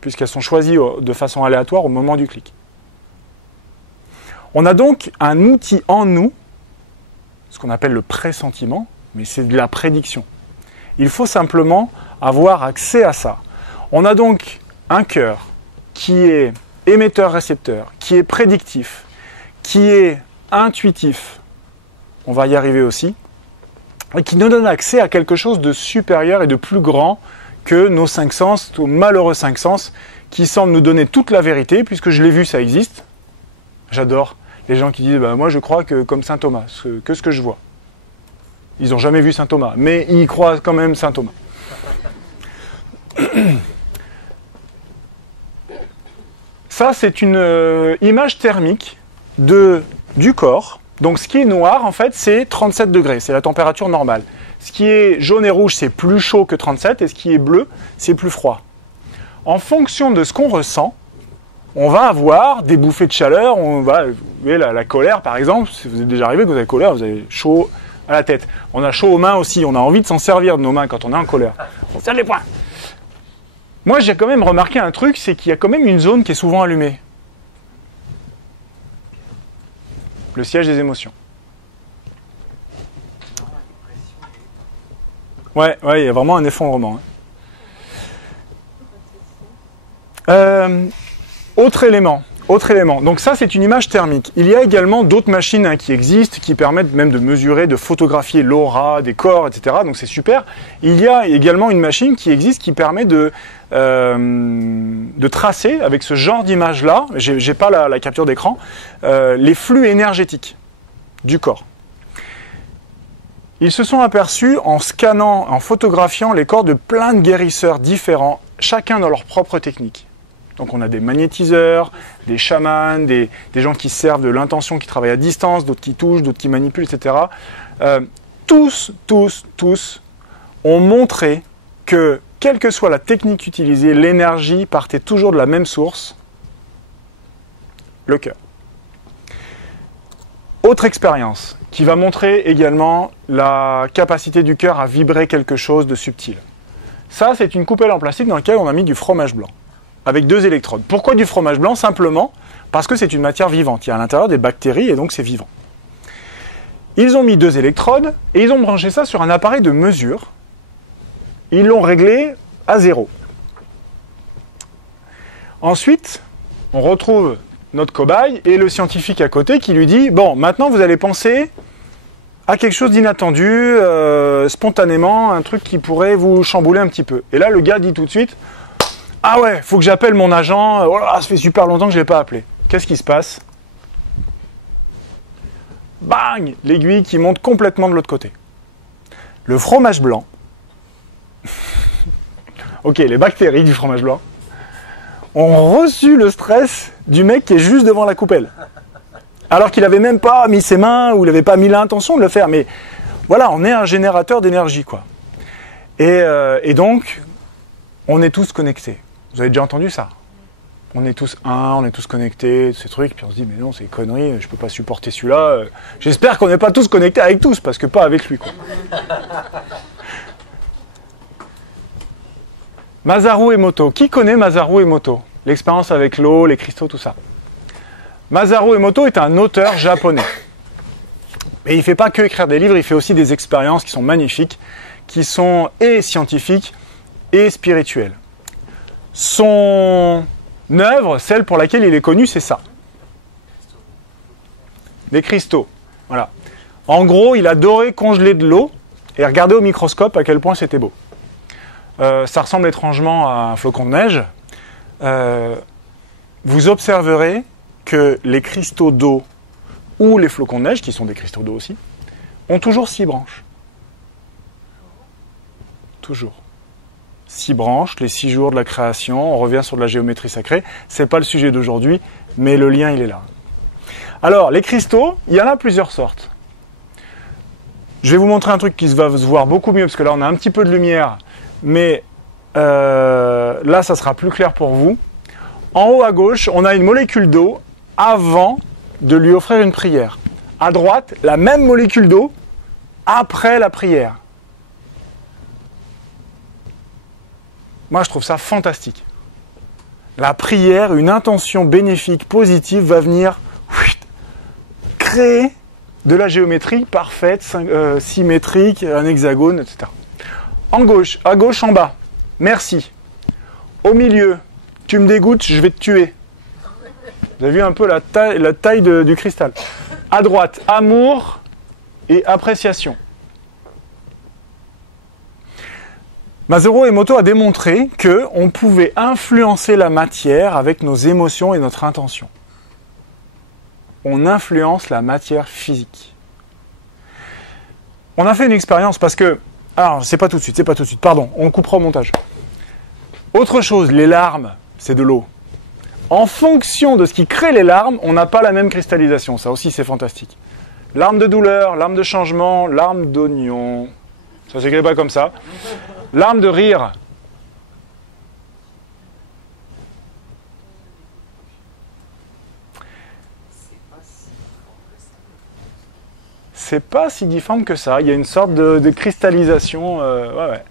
puisqu'elles sont choisies de façon aléatoire au moment du clic. On a donc un outil en nous, ce qu'on appelle le pressentiment, mais c'est de la prédiction. Il faut simplement avoir accès à ça. On a donc un cœur qui est émetteur-récepteur, qui est prédictif, qui est intuitif, on va y arriver aussi, et qui nous donne accès à quelque chose de supérieur et de plus grand que nos 5 sens, nos malheureux 5 sens, qui semblent nous donner toute la vérité, puisque je l'ai vu, ça existe. J'adore les gens qui disent moi je crois que comme saint Thomas, que ce que je vois. Ils n'ont jamais vu saint Thomas, mais ils croient quand même saint Thomas. Ça, c'est une image thermique du corps. Donc ce qui est noir, en fait, c'est 37 degrés, c'est la température normale. Ce qui est jaune et rouge, c'est plus chaud que 37, et ce qui est bleu, c'est plus froid. En fonction de ce qu'on ressent, on va avoir des bouffées de chaleur, vous voyez la colère par exemple, si vous êtes déjà arrivé que vous avez colère, vous avez chaud à la tête. On a chaud aux mains aussi, on a envie de s'en servir de nos mains quand on est en colère. On serre les poings. Moi j'ai quand même remarqué un truc, c'est qu'il y a quand même une zone qui est souvent allumée. Le siège des émotions. Ouais, il y a vraiment un effondrement. Autre élément. Donc ça, c'est une image thermique. Il y a également d'autres machines qui existent, qui permettent même de mesurer, de photographier l'aura des corps, etc. Donc c'est super. Il y a également une machine qui existe qui permet de tracer, avec ce genre d'image-là, j'ai pas la capture d'écran, les flux énergétiques du corps. Ils se sont aperçus en scannant, en photographiant les corps de plein de guérisseurs différents, chacun dans leur propre technique. Donc on a des magnétiseurs, des chamans, des gens qui servent de l'intention, qui travaillent à distance, d'autres qui touchent, d'autres qui manipulent, etc. Tous ont montré que, quelle que soit la technique utilisée, l'énergie partait toujours de la même source, le cœur. Autre expérience qui va montrer également la capacité du cœur à vibrer quelque chose de subtil. Ça, c'est une coupelle en plastique dans laquelle on a mis du fromage blanc, avec 2 électrodes. Pourquoi du fromage blanc? Simplement parce que c'est une matière vivante. Il y a à l'intérieur des bactéries et donc c'est vivant. Ils ont mis 2 électrodes et ils ont branché ça sur un appareil de mesure. Ils l'ont réglé à 0. Ensuite, on retrouve notre cobaye et le scientifique à côté qui lui dit « Bon, maintenant vous allez penser à quelque chose d'inattendu, spontanément, un truc qui pourrait vous chambouler un petit peu. » Et là, le gars dit tout de suite « Ah ouais, faut que j'appelle mon agent, oh là, ça fait super longtemps que je ne l'ai pas appelé. » Qu'est-ce qui se passe? Bang! L'aiguille qui monte complètement de l'autre côté. Le fromage blanc, ok, les bactéries du fromage blanc, ont reçu le stress du mec qui est juste devant la coupelle. Alors qu'il n'avait même pas mis ses mains, ou il n'avait pas mis l'intention de le faire. Mais voilà, on est un générateur d'énergie, quoi. Et donc, on est tous connectés. Vous avez déjà entendu ça? On est tous on est tous connectés, ces trucs, puis on se dit, mais non, c'est une connerie, je peux pas supporter celui-là. J'espère qu'on n'est pas tous connectés avec tous, parce que pas avec lui, quoi. Masaru Emoto. Qui connaît Masaru Emoto? L'expérience avec l'eau, les cristaux, tout ça. Masaru Emoto est un auteur japonais. Et il ne fait pas que écrire des livres, il fait aussi des expériences qui sont magnifiques, qui sont et scientifiques et spirituelles. Son œuvre, celle pour laquelle il est connu, c'est ça. Des cristaux. Voilà. En gros, il adorait congeler de l'eau et regarder au microscope à quel point c'était beau. Ça ressemble étrangement à un flocon de neige. Vous observerez que les cristaux d'eau ou les flocons de neige, qui sont des cristaux d'eau aussi, ont toujours 6 branches. Toujours. 6 branches, les 6 jours de la création, on revient sur de la géométrie sacrée. Ce n'est pas le sujet d'aujourd'hui, mais le lien, il est là. Alors, les cristaux, il y en a plusieurs sortes. Je vais vous montrer un truc qui va se voir beaucoup mieux, parce que là, on a un petit peu de lumière, mais là, ça sera plus clair pour vous. En haut à gauche, on a une molécule d'eau avant de lui offrir une prière. À droite, la même molécule d'eau après la prière. Moi, je trouve ça fantastique. La prière, une intention bénéfique, positive, va venir créer de la géométrie parfaite, symétrique, un hexagone, etc. En gauche, à gauche, en bas. Merci. Au milieu, tu me dégoûtes, je vais te tuer. Vous avez vu un peu la taille du cristal. À droite, amour et appréciation. Masaru Emoto a démontré qu'on pouvait influencer la matière avec nos émotions et notre intention. On influence la matière physique. On a fait une expérience parce que... Alors, c'est pas tout de suite, pardon, on coupera au montage. Autre chose, les larmes, c'est de l'eau. En fonction de ce qui crée les larmes, on n'a pas la même cristallisation. Ça aussi, c'est fantastique. Larmes de douleur, larmes de changement, larmes d'oignon. Ça s'écrit pas comme ça. Larmes de rire. C'est pas si difforme que ça. Il y a une sorte de cristallisation. Ouais.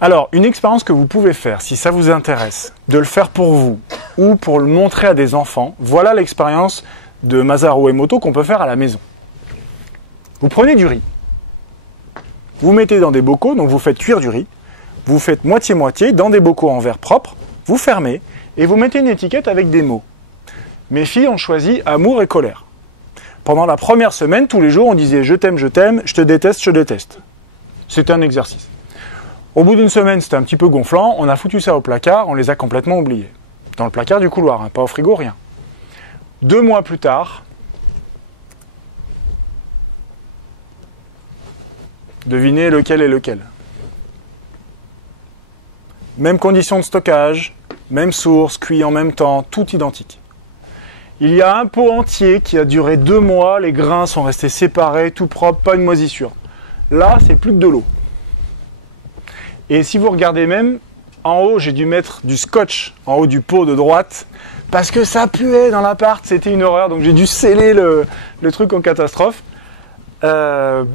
Alors, une expérience que vous pouvez faire, si ça vous intéresse, de le faire pour vous ou pour le montrer à des enfants, voilà l'expérience de Masaru Emoto qu'on peut faire à la maison. Vous prenez du riz. Vous mettez dans des bocaux, donc vous faites cuire du riz. Vous faites moitié-moitié dans des bocaux en verre propre. Vous fermez et vous mettez une étiquette avec des mots. Mes filles ont choisi amour et colère. Pendant la première semaine, tous les jours, on disait je t'aime, je te déteste, je déteste. C'était un exercice. Au bout d'une semaine, c'était un petit peu gonflant. On a foutu ça au placard, on les a complètement oubliés. Dans le placard du couloir, hein, pas au frigo, rien. 2 mois plus tard, devinez lequel est lequel. Même condition de stockage, même source, cuit en même temps, tout identique. Il y a un pot entier qui a duré 2 mois, les grains sont restés séparés, tout propre, pas une moisissure. Là, c'est plus que de l'eau. Et si vous regardez même, en haut, j'ai dû mettre du scotch en haut du pot de droite, parce que ça puait dans l'appart, c'était une horreur, donc j'ai dû sceller le truc en catastrophe. Voilà.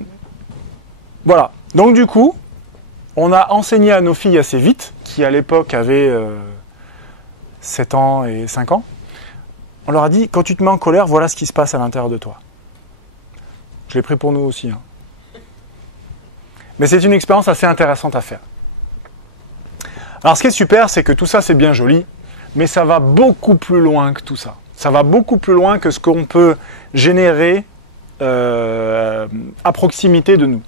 Donc du coup, on a enseigné à nos filles assez vite, qui à l'époque avaient 7 ans et 5 ans, on leur a dit, quand tu te mets en colère, voilà ce qui se passe à l'intérieur de toi. Je l'ai pris pour nous aussi. Hein. Mais c'est une expérience assez intéressante à faire. Alors ce qui est super, c'est que tout ça c'est bien joli, mais ça va beaucoup plus loin que tout ça. Ça va beaucoup plus loin que ce qu'on peut générer à proximité de nous.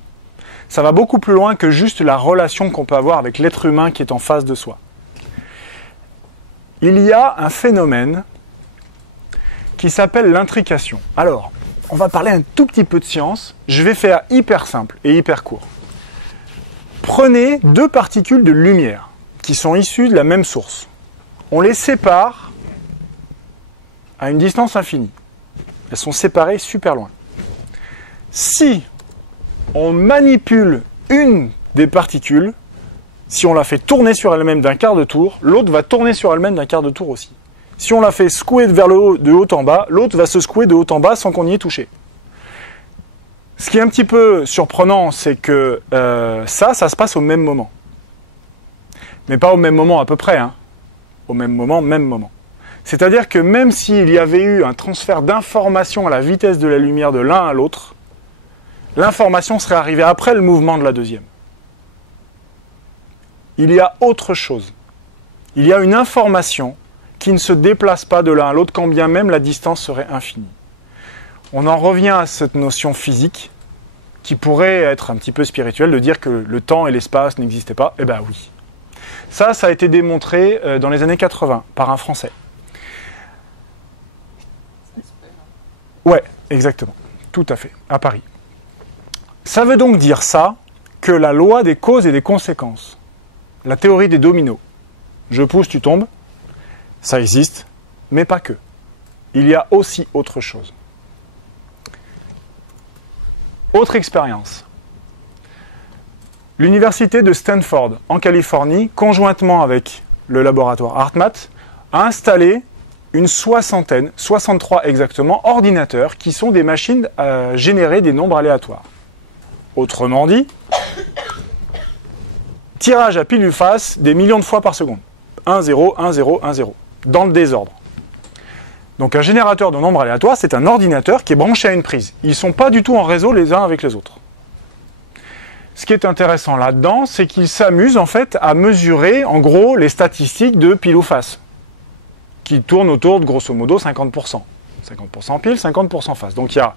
Ça va beaucoup plus loin que juste la relation qu'on peut avoir avec l'être humain qui est en face de soi. Il y a un phénomène qui s'appelle l'intrication. Alors, on va parler un tout petit peu de science. Je vais faire hyper simple et hyper court. Prenez 2 particules de lumière qui sont issues de la même source. On les sépare à une distance infinie. Elles sont séparées super loin. Si on manipule une des particules, si on la fait tourner sur elle-même d'un quart de tour, l'autre va tourner sur elle-même d'un quart de tour aussi. Si on la fait secouer vers le haut, de haut en bas, l'autre va se secouer de haut en bas sans qu'on y ait touché. Ce qui est un petit peu surprenant, c'est que ça se passe au même moment. Mais pas au même moment à peu près, hein. Au même moment. C'est-à-dire que même s'il y avait eu un transfert d'informations à la vitesse de la lumière de l'un à l'autre, l'information serait arrivée après le mouvement de la deuxième. Il y a autre chose. Il y a une information qui ne se déplace pas de l'un à l'autre, quand bien même la distance serait infinie. On en revient à cette notion physique, qui pourrait être un petit peu spirituelle, de dire que le temps et l'espace n'existaient pas. Eh bien oui. Ça a été démontré dans les années 80 par un Français. Ouais, exactement. Tout à fait, à Paris. Ça veut donc dire ça, que la loi des causes et des conséquences, la théorie des dominos, je pousse, tu tombes, ça existe, mais pas que. Il y a aussi autre chose. Autre expérience. L'université de Stanford, en Californie, conjointement avec le laboratoire HeartMath, a installé une soixantaine, 63 exactement, ordinateurs qui sont des machines à générer des nombres aléatoires. Autrement dit, tirage à pile ou face des millions de fois par seconde. 1, 0, 1, 0, 1, 0. Dans le désordre. Donc un générateur de nombres aléatoires, c'est un ordinateur qui est branché à une prise. Ils ne sont pas du tout en réseau les uns avec les autres. Ce qui est intéressant là-dedans, c'est qu'ils s'amusent en fait à mesurer en gros les statistiques de pile ou face, qui tournent autour de grosso modo 50%. 50% pile, 50% face. Donc il y a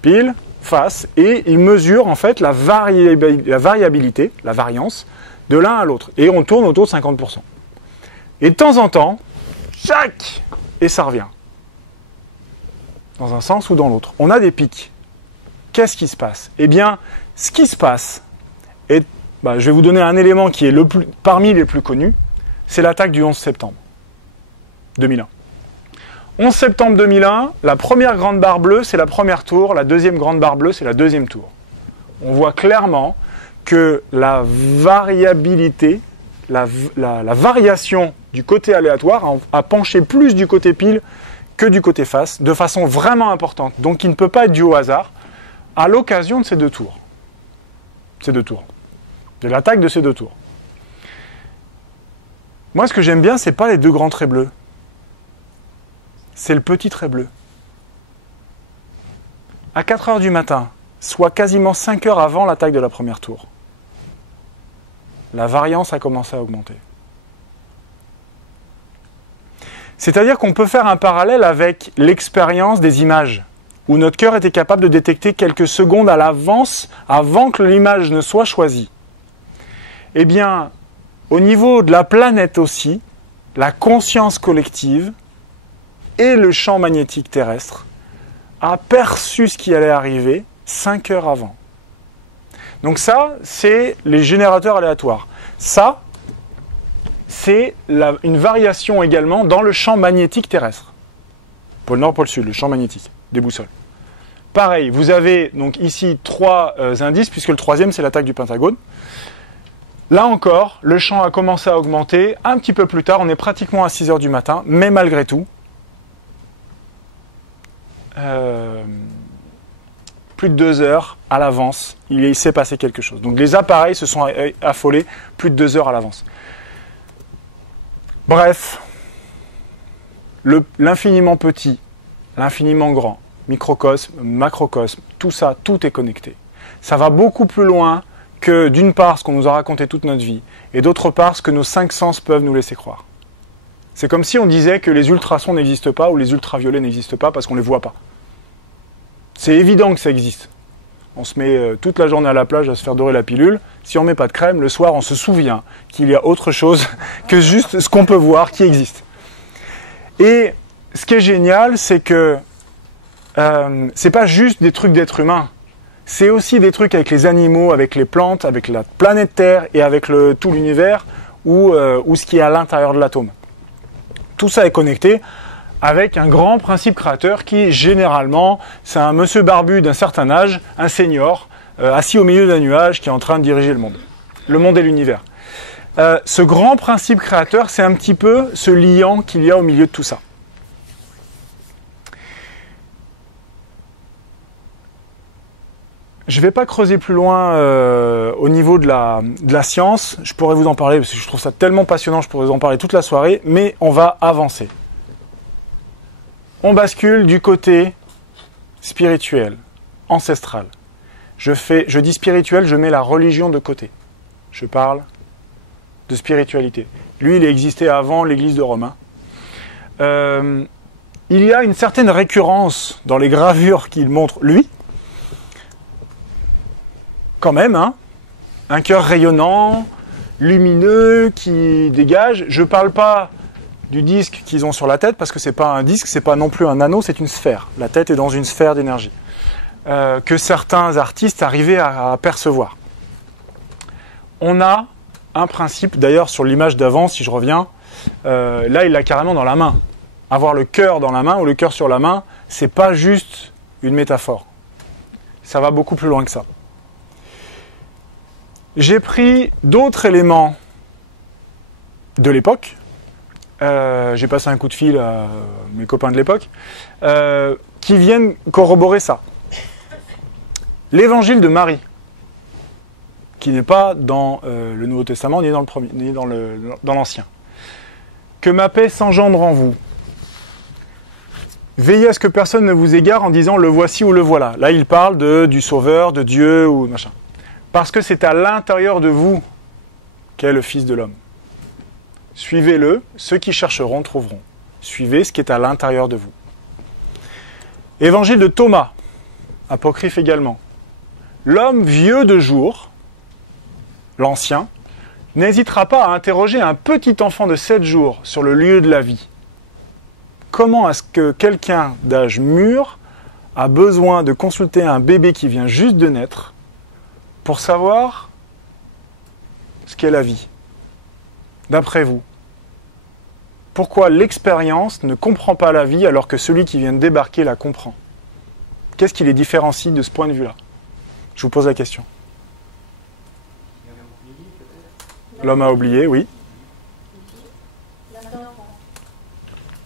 pile, face, et ils mesurent en fait la variabilité, la variance, de l'un à l'autre. Et on tourne autour de 50%. Et de temps en temps, chac, et ça revient. Dans un sens ou dans l'autre. On a des pics. Qu'est-ce qui se passe? Eh bien, ce qui se passe, est, je vais vous donner un élément qui est parmi les plus connus, c'est l'attaque du 11 septembre 2001. 11 septembre 2001, la première grande barre bleue, c'est la première tour, la deuxième grande barre bleue, c'est la deuxième tour. On voit clairement que la variabilité, la variation du côté aléatoire a penché plus du côté pile que du côté face, de façon vraiment importante. Donc il ne peut pas être dû au hasard, à l'occasion de ces deux tours. De l'attaque de ces deux tours. Moi, ce que j'aime bien, c'est pas les deux grands traits bleus. C'est le petit trait bleu. À 4 heures du matin, soit quasiment 5 heures avant l'attaque de la première tour, la variance a commencé à augmenter. C'est-à-dire qu'on peut faire un parallèle avec l'expérience des images, où notre cœur était capable de détecter quelques secondes à l'avance, avant que l'image ne soit choisie. Eh bien, au niveau de la planète aussi, la conscience collective et le champ magnétique terrestre a perçu ce qui allait arriver 5 heures avant. Donc ça, c'est les générateurs aléatoires. Ça, c'est une variation également dans le champ magnétique terrestre. Pôle Nord, pôle Sud, le champ magnétique des boussoles. Pareil, vous avez donc ici 3 indices, puisque le troisième, c'est l'attaque du Pentagone. Là encore, le champ a commencé à augmenter. Un petit peu plus tard, on est pratiquement à 6 heures du matin, mais malgré tout, plus de 2 heures à l'avance, il s'est passé quelque chose. Donc les appareils se sont affolés plus de 2 heures à l'avance. Bref, l'infiniment petit, l'infiniment grand, microcosme, macrocosme, tout ça, tout est connecté. Ça va beaucoup plus loin que d'une part ce qu'on nous a raconté toute notre vie, et d'autre part ce que nos 5 sens peuvent nous laisser croire. C'est comme si on disait que les ultrasons n'existent pas ou les ultraviolets n'existent pas parce qu'on ne les voit pas. C'est évident que ça existe. On se met toute la journée à la plage à se faire dorer la pilule. Si on ne met pas de crème, le soir on se souvient qu'il y a autre chose que juste ce qu'on peut voir qui existe. Et ce qui est génial, c'est que c'est pas juste des trucs d'êtres humains. C'est aussi des trucs avec les animaux, avec les plantes, avec la planète Terre et avec tout l'univers ou ce qui est à l'intérieur de l'atome. Tout ça est connecté avec un grand principe créateur qui, généralement, c'est un monsieur barbu d'un certain âge, un senior, assis au milieu d'un nuage qui est en train de diriger le monde et l'univers. Ce grand principe créateur, c'est un petit peu ce liant qu'il y a au milieu de tout ça. Je ne vais pas creuser plus loin au niveau de la science. Je pourrais vous en parler parce que je trouve ça tellement passionnant, je pourrais vous en parler toute la soirée, mais on va avancer. On bascule du côté spirituel, ancestral. Je dis spirituel, je mets la religion de côté. Je parle de spiritualité. Lui, il a existé avant l'Église de Rome. Il y a une certaine récurrence dans les gravures qu'il montre, lui. Quand même, hein, un cœur rayonnant, lumineux, qui dégage. Je ne parle pas du disque qu'ils ont sur la tête, parce que ce n'est pas un disque, ce n'est pas non plus un anneau, c'est une sphère. La tête est dans une sphère d'énergie, que certains artistes arrivaient à percevoir. On a un principe, d'ailleurs sur l'image d'avant, si je reviens, Là, il l'a carrément dans la main. Avoir le cœur dans la main ou le cœur sur la main, c'est pas juste une métaphore. Ça va beaucoup plus loin que ça. J'ai pris d'autres éléments de l'époque. J'ai passé un coup de fil à mes copains de l'époque qui viennent corroborer ça. L'évangile de Marie, qui n'est pas dans le Nouveau Testament ni dans le premier, ni dans l'Ancien. Que ma paix s'engendre en vous. Veillez à ce que personne ne vous égare en disant le voici ou le voilà. Là, il parle du Sauveur, de Dieu ou machin. Parce que c'est à l'intérieur de vous qu'est le Fils de l'homme. Suivez-le, ceux qui chercheront trouveront. Suivez ce qui est à l'intérieur de vous. Évangile de Thomas, apocryphe également. L'homme vieux de jour, l'ancien, n'hésitera pas à interroger un petit enfant de 7 jours sur le lieu de la vie. Comment est-ce que quelqu'un d'âge mûr a besoin de consulter un bébé qui vient juste de naître pour savoir ce qu'est la vie? D'après vous, pourquoi l'expérience ne comprend pas la vie alors que celui qui vient de débarquer la comprend? Qu'est-ce qui les différencie de ce point de vue-là? Je vous pose la question. L'homme a oublié, oui.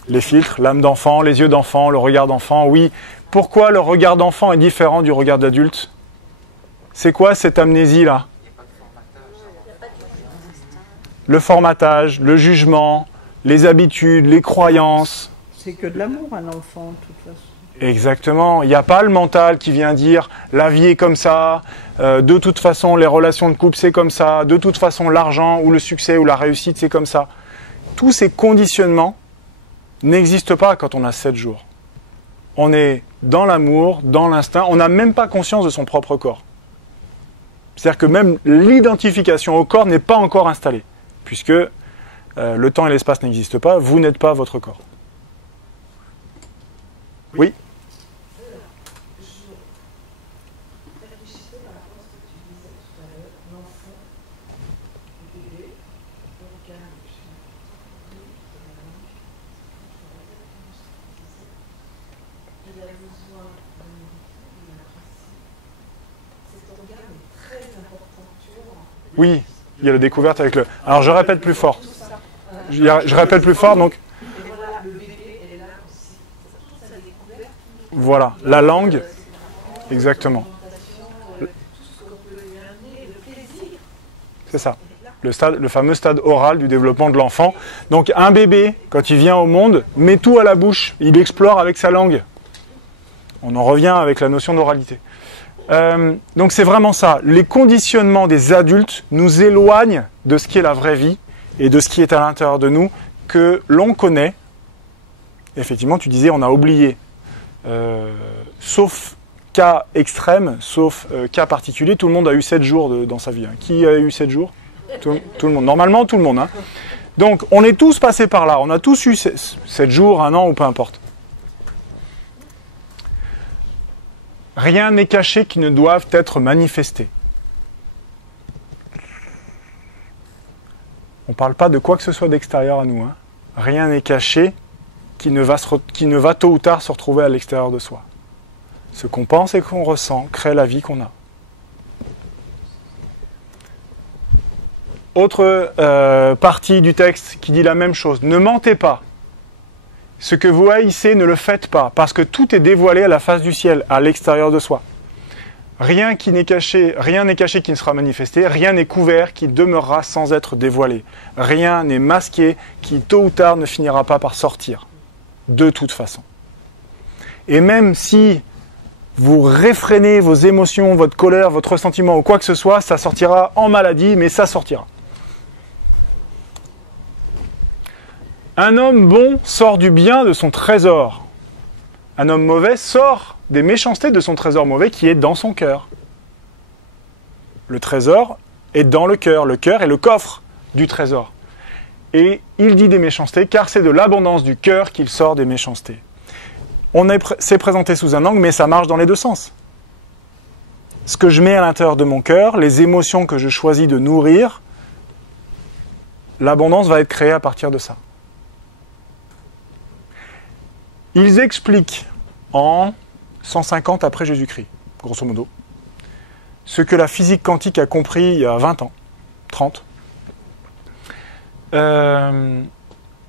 Les filtres, l'âme d'enfant, les yeux d'enfant, le regard d'enfant, oui. Pourquoi le regard d'enfant est différent du regard d'adulte? C'est quoi cette amnésie-là? Le formatage, le jugement, les habitudes, les croyances. C'est que de l'amour, un enfant, de toute façon. Exactement. Il n'y a pas le mental qui vient dire la vie est comme ça, de toute façon les relations de couple c'est comme ça, de toute façon l'argent ou le succès ou la réussite c'est comme ça. Tous ces conditionnements n'existent pas quand on a 7 jours. On est dans l'amour, dans l'instinct, on n'a même pas conscience de son propre corps. C'est-à-dire que même l'identification au corps n'est pas encore installée, puisque le temps et l'espace n'existent pas, vous n'êtes pas votre corps. Oui. Oui, il y a la découverte avec le... Alors je répète plus fort. Je répète plus fort, donc... Voilà, la langue, exactement. C'est ça, le fameux stade oral du développement de l'enfant. Donc un bébé, quand il vient au monde, met tout à la bouche, il explore avec sa langue. On en revient avec la notion d'oralité. Donc c'est vraiment ça, les conditionnements des adultes nous éloignent de ce qui est la vraie vie et de ce qui est à l'intérieur de nous, que l'on connaît. Effectivement, tu disais, on a oublié. Sauf cas extrême, sauf cas particulier, tout le monde a eu 7 jours dans sa vie. Hein. Qui a eu 7 jours? Tout le monde. Normalement, tout le monde. Hein. Donc, on est tous passés par là. On a tous eu 7 jours, 1 an ou peu importe. Rien n'est caché qui ne doive être manifesté. On ne parle pas de quoi que ce soit d'extérieur à nous. Hein. Rien n'est caché qui ne va tôt ou tard se retrouver à l'extérieur de soi. Ce qu'on pense et qu'on ressent crée la vie qu'on a. Autre partie du texte qui dit la même chose. Ne mentez pas. Ce que vous haïssez, ne le faites pas, parce que tout est dévoilé à la face du ciel, à l'extérieur de soi. Rien n'est caché qui ne sera manifesté, rien n'est couvert qui demeurera sans être dévoilé. Rien n'est masqué qui tôt ou tard ne finira pas par sortir. De toute façon. Et même si vous réfrénez vos émotions, votre colère, votre ressentiment ou quoi que ce soit, ça sortira en maladie, mais ça sortira. Un homme bon sort du bien de son trésor. Un homme mauvais sort des méchancetés de son trésor mauvais qui est dans son cœur. Le trésor est dans le cœur. Le cœur est le coffre du trésor. Et il dit des méchancetés car c'est de l'abondance du cœur qu'il sort des méchancetés. C'est présenté sous un angle, mais ça marche dans les deux sens. Ce que je mets à l'intérieur de mon cœur, les émotions que je choisis de nourrir, l'abondance va être créée à partir de ça. Ils expliquent en 150 après Jésus-Christ, grosso modo, ce que la physique quantique a compris il y a 20 ans, 30.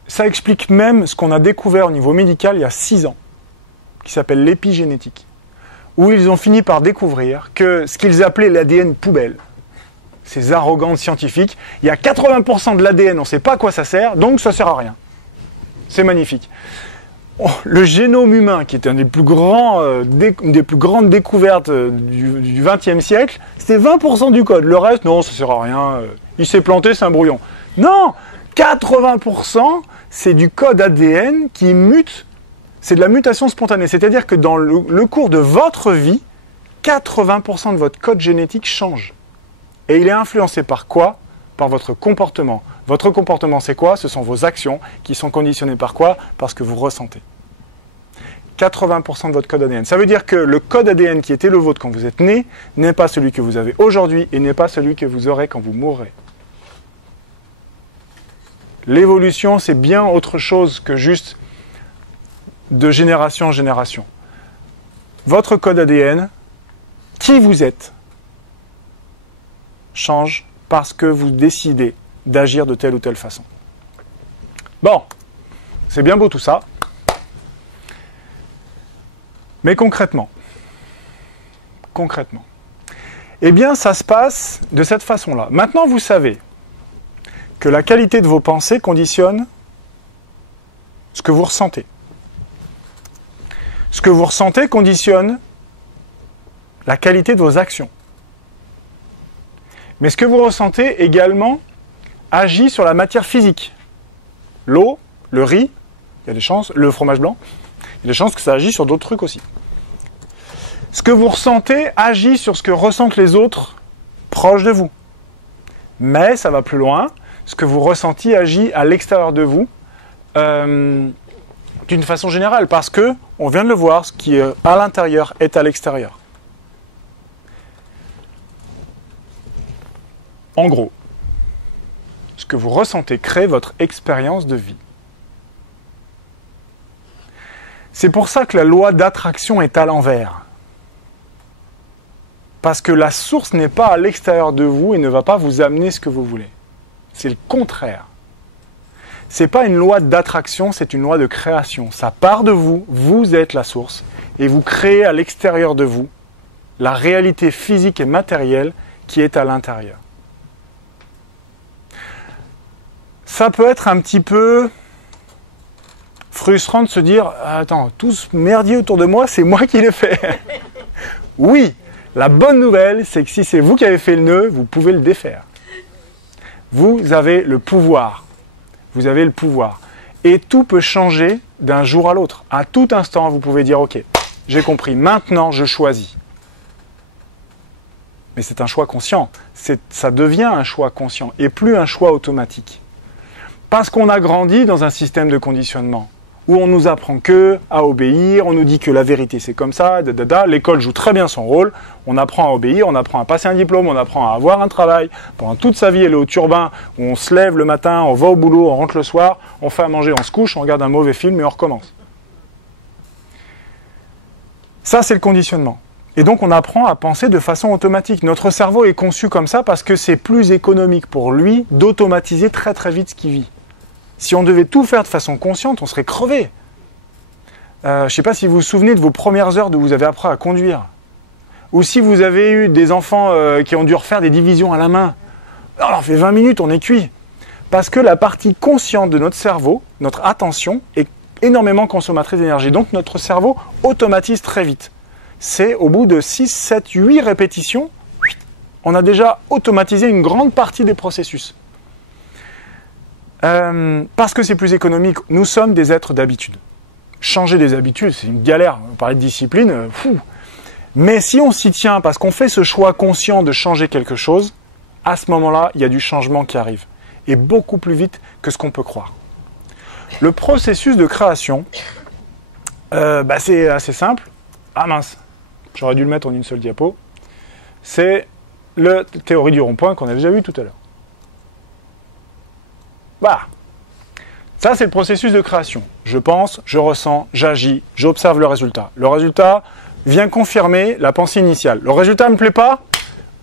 Ça explique même ce qu'on a découvert au niveau médical il y a 6 ans, qui s'appelle l'épigénétique, où ils ont fini par découvrir que ce qu'ils appelaient l'ADN poubelle, ces arrogantes scientifiques, il y a 80% de l'ADN, on ne sait pas à quoi ça sert, donc ça ne sert à rien. C'est magnifique. Le génome humain, qui est une des plus grandes découvertes du XXe siècle, c'était 20% du code. Le reste, non, ça ne sert à rien. Il s'est planté, c'est un brouillon. Non, 80%, c'est du code ADN qui mute. C'est de la mutation spontanée. C'est-à-dire que dans le cours de votre vie, 80% de votre code génétique change. Et il est influencé par quoi ? Par votre comportement. Votre comportement, c'est quoi ? Ce sont vos actions qui sont conditionnées par quoi ? Par ce que vous ressentez. 80% de votre code ADN. Ça veut dire que le code ADN qui était le vôtre quand vous êtes né n'est pas celui que vous avez aujourd'hui et n'est pas celui que vous aurez quand vous mourrez. L'évolution, c'est bien autre chose que juste de génération en génération. Votre code ADN, qui vous êtes, change parce que vous décidez d'agir de telle ou telle façon. Bon, c'est bien beau tout ça. Mais concrètement, eh bien ça se passe de cette façon-là. Maintenant, vous savez que la qualité de vos pensées conditionne ce que vous ressentez. Ce que vous ressentez conditionne la qualité de vos actions. Mais ce que vous ressentez également agit sur la matière physique. L'eau, le riz, il y a des chances, le fromage blanc, il y a des chances que ça agit sur d'autres trucs aussi. Ce que vous ressentez agit sur ce que ressentent les autres proches de vous. Mais ça va plus loin, ce que vous ressentez agit à l'extérieur de vous d'une façon générale, parce que, on vient de le voir, ce qui est à l'intérieur est à l'extérieur. En gros, ce que vous ressentez crée votre expérience de vie. C'est pour ça que la loi d'attraction est à l'envers. Parce que la source n'est pas à l'extérieur de vous et ne va pas vous amener ce que vous voulez. C'est le contraire. Ce n'est pas une loi d'attraction, c'est une loi de création. Ça part de vous, vous êtes la source, et vous créez à l'extérieur de vous la réalité physique et matérielle qui est à l'intérieur. Ça peut être un petit peu frustrant de se dire « Attends, tout ce merdier autour de moi, c'est moi qui l'ai fait !» Oui, la bonne nouvelle, c'est que si c'est vous qui avez fait le nœud, vous pouvez le défaire. Vous avez le pouvoir. Vous avez le pouvoir. Et tout peut changer d'un jour à l'autre. À tout instant, vous pouvez dire « Ok, j'ai compris, maintenant je choisis. » Mais c'est un choix conscient. Ça devient un choix conscient et plus un choix automatique. Parce qu'on a grandi dans un système de conditionnement où on nous apprend que à obéir, on nous dit que la vérité c'est comme ça, l'école joue très bien son rôle, on apprend à obéir, on apprend à passer un diplôme, on apprend à avoir un travail, pendant toute sa vie elle est au turbin, où on se lève le matin, on va au boulot, on rentre le soir, on fait à manger, on se couche, on regarde un mauvais film et on recommence. Ça c'est le conditionnement. Et donc on apprend à penser de façon automatique. Notre cerveau est conçu comme ça parce que c'est plus économique pour lui d'automatiser très très vite ce qu'il vit. Si on devait tout faire de façon consciente, on serait crevé. Je ne sais pas si vous vous souvenez de vos premières heures où vous avez appris à conduire. Ou si vous avez eu des enfants qui ont dû refaire des divisions à la main. On leur fait 20 minutes, on est cuit. Parce que la partie consciente de notre cerveau, notre attention, est énormément consommatrice d'énergie. Donc notre cerveau automatise très vite. C'est au bout de 6, 7, 8 répétitions, on a déjà automatisé une grande partie des processus. Parce que c'est plus économique, nous sommes des êtres d'habitude. Changer des habitudes, c'est une galère. On parlait de discipline, fou. Mais si on s'y tient, parce qu'on fait ce choix conscient de changer quelque chose, à ce moment-là, il y a du changement qui arrive. Et beaucoup plus vite que ce qu'on peut croire. Le processus de création, c'est assez simple. Ah mince, j'aurais dû le mettre en une seule diapo. C'est la théorie du rond-point qu'on a déjà vu tout à l'heure. Voilà. Ça, c'est le processus de création. Je pense, je ressens, j'agis, j'observe le résultat. Le résultat vient confirmer la pensée initiale. Le résultat ne me plaît pas?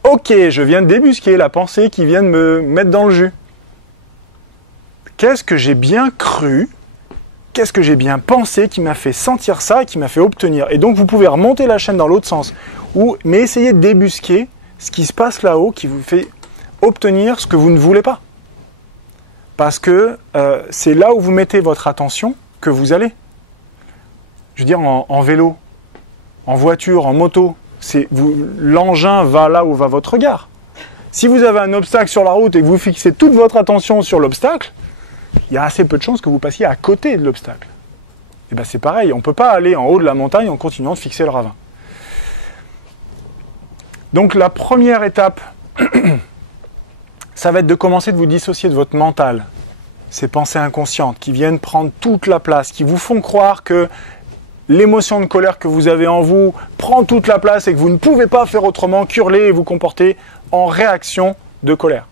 Ok, je viens de débusquer la pensée qui vient de me mettre dans le jus. Qu'est-ce que j'ai bien cru? Qu'est-ce que j'ai bien pensé qui m'a fait sentir ça et qui m'a fait obtenir? Et donc, vous pouvez remonter la chaîne dans l'autre sens. Mais essayez de débusquer ce qui se passe là-haut qui vous fait obtenir ce que vous ne voulez pas. Parce que c'est là où vous mettez votre attention que vous allez. Je veux dire, en vélo, en voiture, en moto, l'engin va là où va votre regard. Si vous avez un obstacle sur la route et que vous fixez toute votre attention sur l'obstacle, il y a assez peu de chances que vous passiez à côté de l'obstacle. Et bien c'est pareil, on ne peut pas aller en haut de la montagne en continuant de fixer le ravin. Donc la première étape, ça va être de commencer de vous dissocier de votre mental. Ces pensées inconscientes qui viennent prendre toute la place, qui vous font croire que l'émotion de colère que vous avez en vous prend toute la place et que vous ne pouvez pas faire autrement qu'hurler et vous comporter en réaction de colère.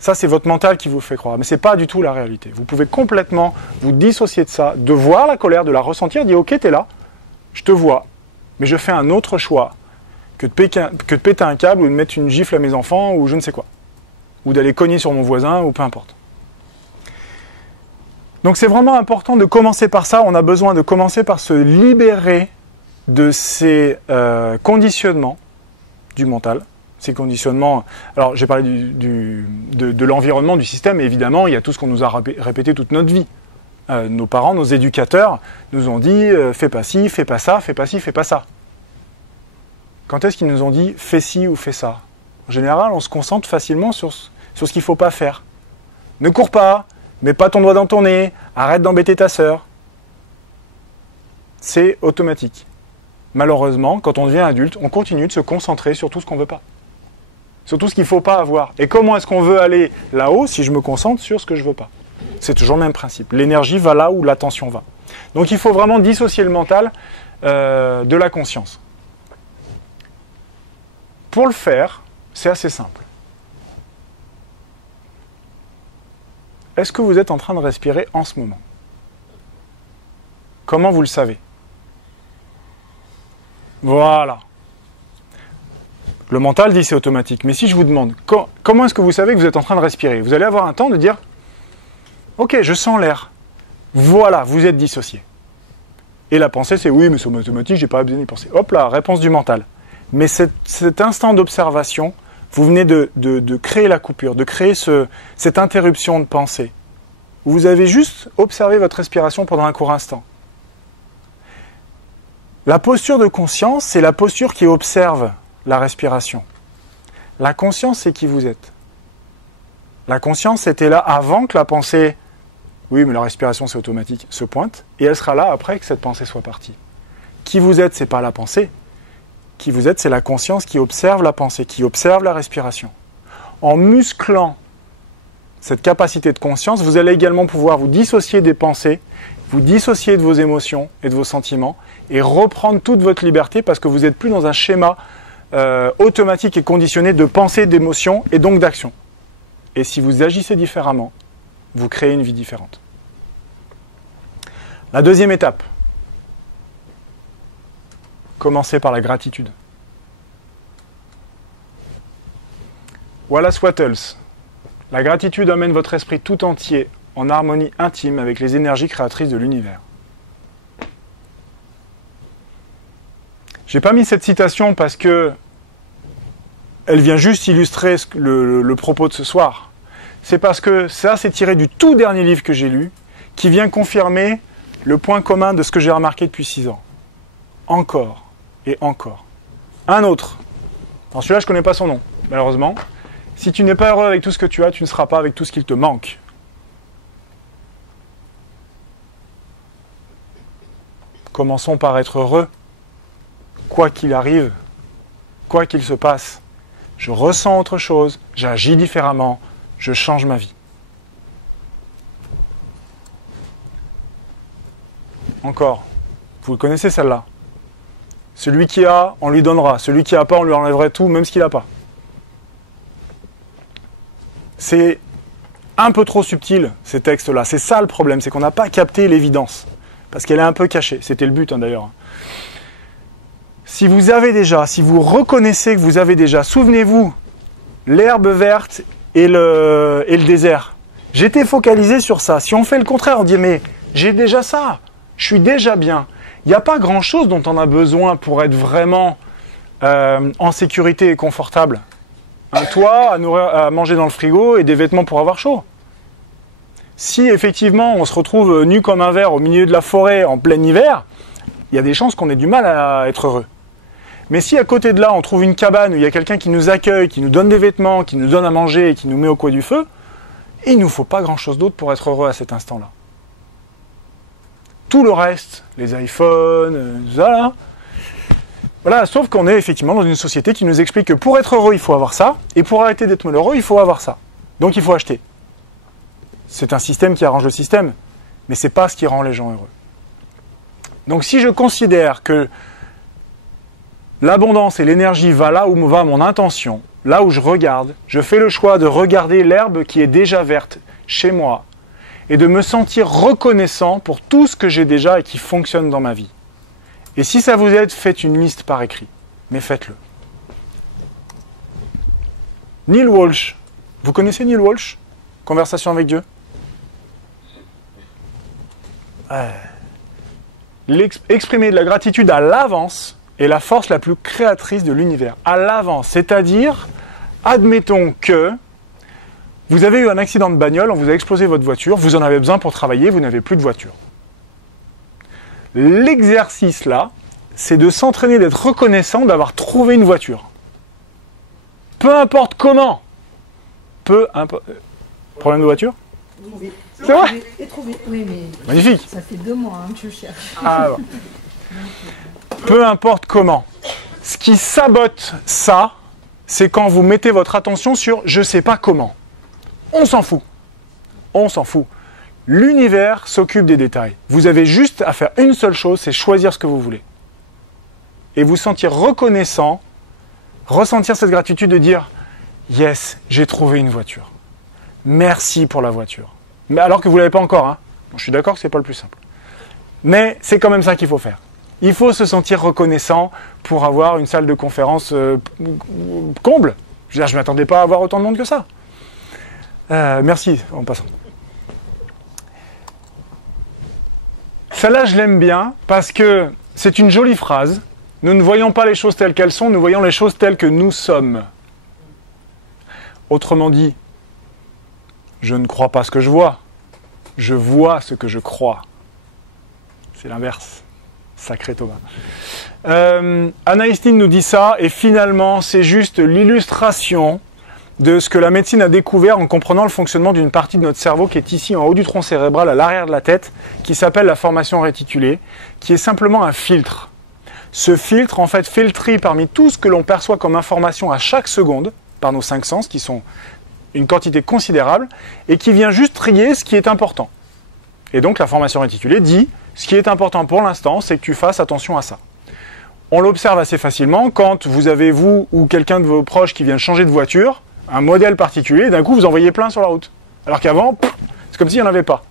Ça, c'est votre mental qui vous fait croire, mais ce n'est pas du tout la réalité. Vous pouvez complètement vous dissocier de ça, de voir la colère, de la ressentir, dire « Ok, tu es là, je te vois, mais je fais un autre choix que de péter un câble ou de mettre une gifle à mes enfants ou je ne sais quoi. Ou d'aller cogner sur mon voisin ou peu importe. » Donc c'est vraiment important de commencer par ça. On a besoin de commencer par se libérer de ces conditionnements du mental. Ces conditionnements, alors j'ai parlé de l'environnement, du système, et évidemment il y a tout ce qu'on nous a répété toute notre vie. Nos parents, nos éducateurs nous ont dit fais pas ci, fais pas ça, fais pas ci, fais pas ça. Quand est-ce qu'ils nous ont dit fais ci ou fais ça? En général, on se concentre facilement sur ce qu'il ne faut pas faire. Ne cours pas, mets pas ton doigt dans ton nez, arrête d'embêter ta sœur. C'est automatique. Malheureusement, quand on devient adulte, on continue de se concentrer sur tout ce qu'on ne veut pas. Sur tout ce qu'il ne faut pas avoir. Et comment est-ce qu'on veut aller là-haut si je me concentre sur ce que je ne veux pas? C'est toujours le même principe. L'énergie va là où l'attention va. Donc il faut vraiment dissocier le mental de la conscience. Pour le faire, c'est assez simple. Est-ce que vous êtes en train de respirer en ce moment? Comment vous le savez? Voilà. Le mental dit c'est automatique. Mais si je vous demande comment est-ce que vous savez que vous êtes en train de respirer? Vous allez avoir un temps de dire ok, je sens l'air. Voilà, vous êtes dissocié. Et la pensée c'est oui, mais c'est automatique, j'ai pas besoin d'y penser. Hop là, réponse du mental. Mais cet instant d'observation, vous venez de créer la coupure, de créer cette interruption de pensée. Vous avez juste observé votre respiration pendant un court instant. La posture de conscience, c'est la posture qui observe la respiration. La conscience, c'est qui vous êtes. La conscience était là avant que la pensée, oui mais la respiration c'est automatique, se pointe, et elle sera là après que cette pensée soit partie. Qui vous êtes, c'est pas la pensée. Qui vous êtes, c'est la conscience qui observe la pensée, qui observe la respiration. En musclant cette capacité de conscience, vous allez également pouvoir vous dissocier des pensées, vous dissocier de vos émotions et de vos sentiments, et reprendre toute votre liberté parce que vous n'êtes plus dans un schéma automatique et conditionné de pensée, d'émotion et donc d'action. Et si vous agissez différemment, vous créez une vie différente. La deuxième étape. Commencez par la gratitude. Wallace Wattles. La gratitude amène votre esprit tout entier en harmonie intime avec les énergies créatrices de l'univers. J'ai pas mis cette citation parce que elle vient juste illustrer le propos de ce soir. C'est parce que ça, c'est tiré du tout dernier livre que j'ai lu, qui vient confirmer le point commun de ce que j'ai remarqué depuis 6 ans. Encore et encore. Un autre. Alors celui-là, je ne connais pas son nom, malheureusement. Si tu n'es pas heureux avec tout ce que tu as, tu ne seras pas avec tout ce qu'il te manque. Commençons par être heureux. Quoi qu'il arrive, quoi qu'il se passe, je ressens autre chose, j'agis différemment, je change ma vie. Encore, vous le connaissez celle-là. Celui qui a, on lui donnera. Celui qui n'a pas, on lui enlèverait tout, même ce qu'il n'a pas. C'est un peu trop subtils, ces textes-là. C'est ça le problème, c'est qu'on n'a pas capté l'évidence. Parce qu'elle est un peu cachée. C'était le but, d'ailleurs. Si vous avez déjà, si vous reconnaissez que vous avez déjà, souvenez-vous, l'herbe verte et le désert. J'étais focalisé sur ça. Si on fait le contraire, on dit, mais j'ai déjà ça. Je suis déjà bien. Il n'y a pas grand-chose dont on a besoin pour être vraiment en sécurité et confortable. Un toit, à manger dans le frigo et des vêtements pour avoir chaud. Si effectivement on se retrouve nu comme un ver au milieu de la forêt en plein hiver, il y a des chances qu'on ait du mal à être heureux. Mais si à côté de là on trouve une cabane où il y a quelqu'un qui nous accueille, qui nous donne des vêtements, qui nous donne à manger et qui nous met au coin du feu, il ne nous faut pas grand-chose d'autre pour être heureux à cet instant-là. Tout le reste, les iPhones, ça là, voilà, sauf qu'on est effectivement dans une société qui nous explique que pour être heureux, il faut avoir ça, et pour arrêter d'être malheureux, il faut avoir ça. Donc il faut acheter. C'est un système qui arrange le système, mais ce n'est pas ce qui rend les gens heureux. Donc si je considère que l'abondance et l'énergie va là où va mon intention, là où je regarde, je fais le choix de regarder l'herbe qui est déjà verte chez moi, et de me sentir reconnaissant pour tout ce que j'ai déjà et qui fonctionne dans ma vie. Et si ça vous aide, faites une liste par écrit. Mais faites-le. Neil Walsh. Vous connaissez Neil Walsh? Conversation avec Dieu. Exprimer de la gratitude à l'avance est la force la plus créatrice de l'univers. À l'avance. C'est-à-dire, admettons que vous avez eu un accident de bagnole, on vous a explosé votre voiture, vous en avez besoin pour travailler, vous n'avez plus de voiture. L'exercice là, c'est de s'entraîner, d'être reconnaissant d'avoir trouvé une voiture. Peu importe comment. Problème de voiture? Trouvé. C'est vrai? Et trouvé. Oui, mais magnifique. Ça fait 2 mois que je cherche. Ah, bon. Peu importe comment. Ce qui sabote ça, c'est quand vous mettez votre attention sur « je ne sais pas comment ». On s'en fout. On s'en fout. L'univers s'occupe des détails. Vous avez juste à faire une seule chose, c'est choisir ce que vous voulez. Et vous sentir reconnaissant, ressentir cette gratitude de dire « Yes, j'ai trouvé une voiture. Merci pour la voiture. » Mais alors que vous ne l'avez pas encore. Hein. Bon, je suis d'accord que ce n'est pas le plus simple. Mais c'est quand même ça qu'il faut faire. Il faut se sentir reconnaissant pour avoir une salle de conférence comble. Je ne m'attendais pas à avoir autant de monde que ça. Merci, en passant. Celle-là, je l'aime bien parce que c'est une jolie phrase. Nous ne voyons pas les choses telles qu'elles sont, nous voyons les choses telles que nous sommes. Autrement dit, je ne crois pas ce que je vois ce que je crois. C'est l'inverse. Sacré Thomas. Anna Estine nous dit ça, et finalement, c'est juste l'illustration de ce que la médecine a découvert en comprenant le fonctionnement d'une partie de notre cerveau qui est ici en haut du tronc cérébral, à l'arrière de la tête, qui s'appelle la formation réticulée, qui est simplement un filtre. Ce filtre, en fait, fait le tri parmi tout ce que l'on perçoit comme information à chaque seconde, par nos 5 sens, qui sont une quantité considérable, et qui vient juste trier ce qui est important. Et donc la formation réticulée dit, ce qui est important pour l'instant, c'est que tu fasses attention à ça. On l'observe assez facilement quand vous avez, vous ou quelqu'un de vos proches qui vient de changer de voiture, un modèle particulier, d'un coup vous en voyez plein sur la route. Alors qu'avant, c'est comme s'il n'y en avait pas.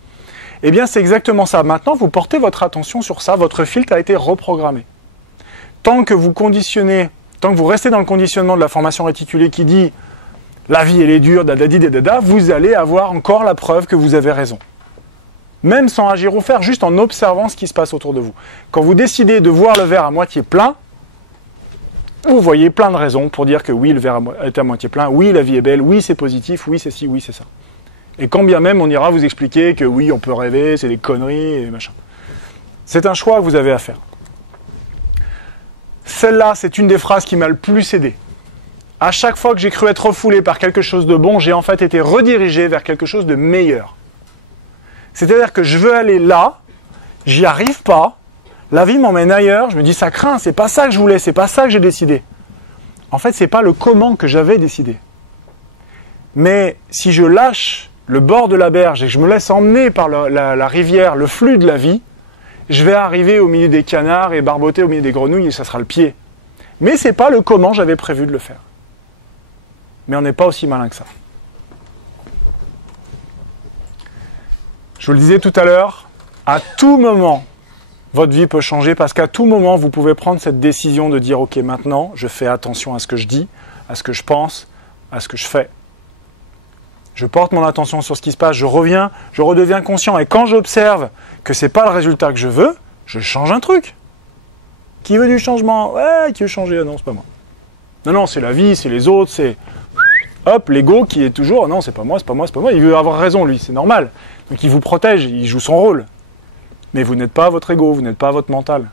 Eh bien c'est exactement ça. Maintenant, vous portez votre attention sur ça, votre filtre a été reprogrammé. Tant que vous conditionnez, tant que vous restez dans le conditionnement de la formation réticulée qui dit « la vie elle est dure, dadadi dadada », vous allez avoir encore la preuve que vous avez raison. Même sans agir ou faire, juste en observant ce qui se passe autour de vous. Quand vous décidez de voir le verre à moitié plein, vous voyez plein de raisons pour dire que oui, le verre est à moitié plein, oui, la vie est belle, oui, c'est positif, oui, c'est ci, oui, c'est ça. Et quand bien même on ira vous expliquer que oui, on peut rêver, c'est des conneries et machin. C'est un choix que vous avez à faire. Celle-là, c'est une des phrases qui m'a le plus aidé. À chaque fois que j'ai cru être refoulé par quelque chose de bon, j'ai en fait été redirigé vers quelque chose de meilleur. C'est-à-dire que je veux aller là, j'y arrive pas, la vie m'emmène ailleurs, je me dis ça craint, c'est pas ça que je voulais, c'est pas ça que j'ai décidé. En fait, c'est pas le comment que j'avais décidé. Mais si je lâche le bord de la berge et que je me laisse emmener par la rivière, le flux de la vie, je vais arriver au milieu des canards et barboter au milieu des grenouilles et ça sera le pied. Mais c'est pas le comment j'avais prévu de le faire. Mais on n'est pas aussi malin que ça. Je vous le disais tout à l'heure, à tout moment, votre vie peut changer parce qu'à tout moment, vous pouvez prendre cette décision de dire « Ok, maintenant, je fais attention à ce que je dis, à ce que je pense, à ce que je fais. Je porte mon attention sur ce qui se passe, je redeviens conscient. Et quand j'observe que ce n'est pas le résultat que je veux, je change un truc. Qui veut du changement? Ouais, qui veut changer? Ah non, c'est pas moi. Non, c'est la vie, c'est les autres, c'est... Hop, l'ego qui est toujours... Non, c'est pas moi, c'est pas moi, c'est pas moi. Il veut avoir raison, lui, c'est normal. Donc il vous protège, il joue son rôle. Mais vous n'êtes pas votre ego, vous n'êtes pas votre mental.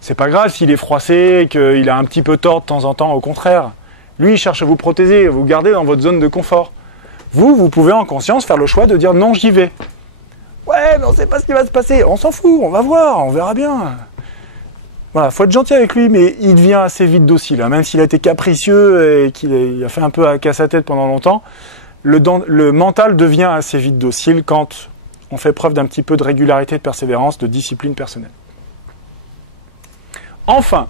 C'est pas grave s'il est froissé, qu'il a un petit peu tort de temps en temps, au contraire. Lui, il cherche à vous protéger, à vous garder dans votre zone de confort. Vous pouvez en conscience faire le choix de dire non, j'y vais. Ouais, mais on ne sait pas ce qui va se passer. On s'en fout, on va voir, on verra bien. Voilà, faut être gentil avec lui, mais il devient assez vite docile. Même s'il a été capricieux et qu'il a fait un peu à casse à tête pendant longtemps, le mental devient assez vite docile quand on fait preuve d'un petit peu de régularité, de persévérance, de discipline personnelle. Enfin,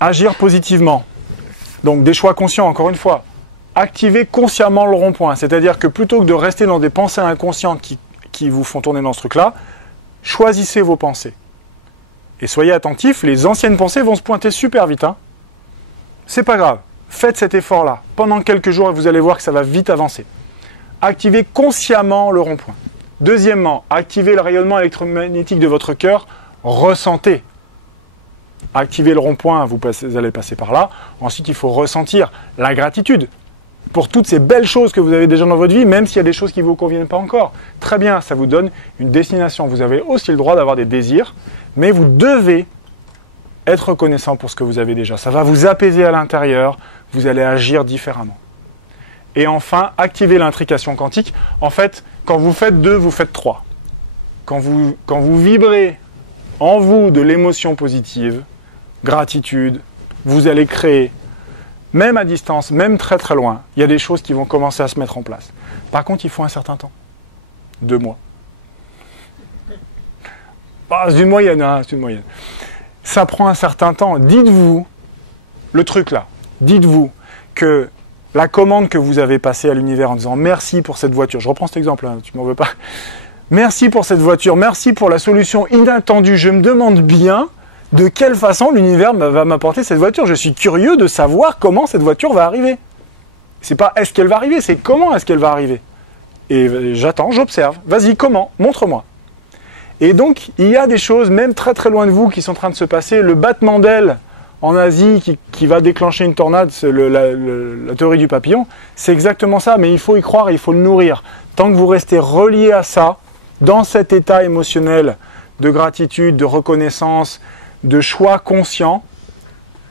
agir positivement. Donc des choix conscients, encore une fois. Activez consciemment le rond-point. C'est-à-dire que plutôt que de rester dans des pensées inconscientes qui vous font tourner dans ce truc-là, choisissez vos pensées. Et soyez attentifs, les anciennes pensées vont se pointer super vite. C'est pas grave. Faites cet effort-là. Pendant quelques jours, et vous allez voir que ça va vite avancer. Activez consciemment le rond-point. Deuxièmement, activez le rayonnement électromagnétique de votre cœur. Ressentez. Activez le rond-point, vous allez passer par là. Ensuite, il faut ressentir la gratitude pour toutes ces belles choses que vous avez déjà dans votre vie, même s'il y a des choses qui ne vous conviennent pas encore. Très bien, ça vous donne une destination. Vous avez aussi le droit d'avoir des désirs, mais vous devez être reconnaissant pour ce que vous avez déjà. Ça va vous apaiser à l'intérieur, vous allez agir différemment. Et enfin, activez l'intrication quantique. En fait, quand vous faites 2, vous faites 3. Quand vous vibrez en vous de l'émotion positive, gratitude, vous allez créer, même à distance, même très très loin, il y a des choses qui vont commencer à se mettre en place. Par contre, il faut un certain temps. 2 mois. C'est une moyenne, c'est une moyenne. Ça prend un certain temps. Dites-vous, le truc là, dites-vous que la commande que vous avez passée à l'univers en disant « Merci pour cette voiture », je reprends cet exemple, tu m'en veux pas. « Merci pour cette voiture, merci pour la solution inattendue, je me demande bien de quelle façon l'univers va m'apporter cette voiture. Je suis curieux de savoir comment cette voiture va arriver. » C'est pas « est-ce qu'elle va arriver », c'est « comment est-ce qu'elle va arriver ?» Et j'attends, j'observe. Vas-y, comment ? Montre-moi. Et donc, il y a des choses, même très très loin de vous, qui sont en train de se passer. Le battement d'ailes en Asie qui va déclencher une tornade, c'est la théorie du papillon, c'est exactement ça, mais il faut y croire et il faut le nourrir. Tant que vous restez relié à ça, dans cet état émotionnel de gratitude, de reconnaissance, de choix conscient,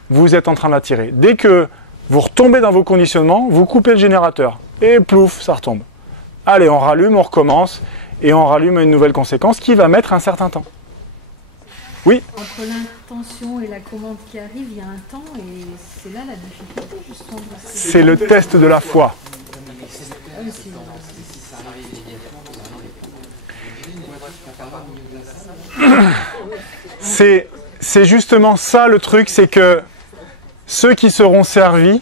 vous êtes en train d'attirer. Dès que vous retombez dans vos conditionnements, vous coupez le générateur et plouf, ça retombe. Allez, on rallume, on recommence et on rallume à une nouvelle conséquence qui va mettre un certain temps. Oui. Entre l'intention et la commande qui arrive, il y a un temps et c'est là la difficulté justement. C'est le test de la foi. C'est justement ça le truc, c'est que ceux qui seront servis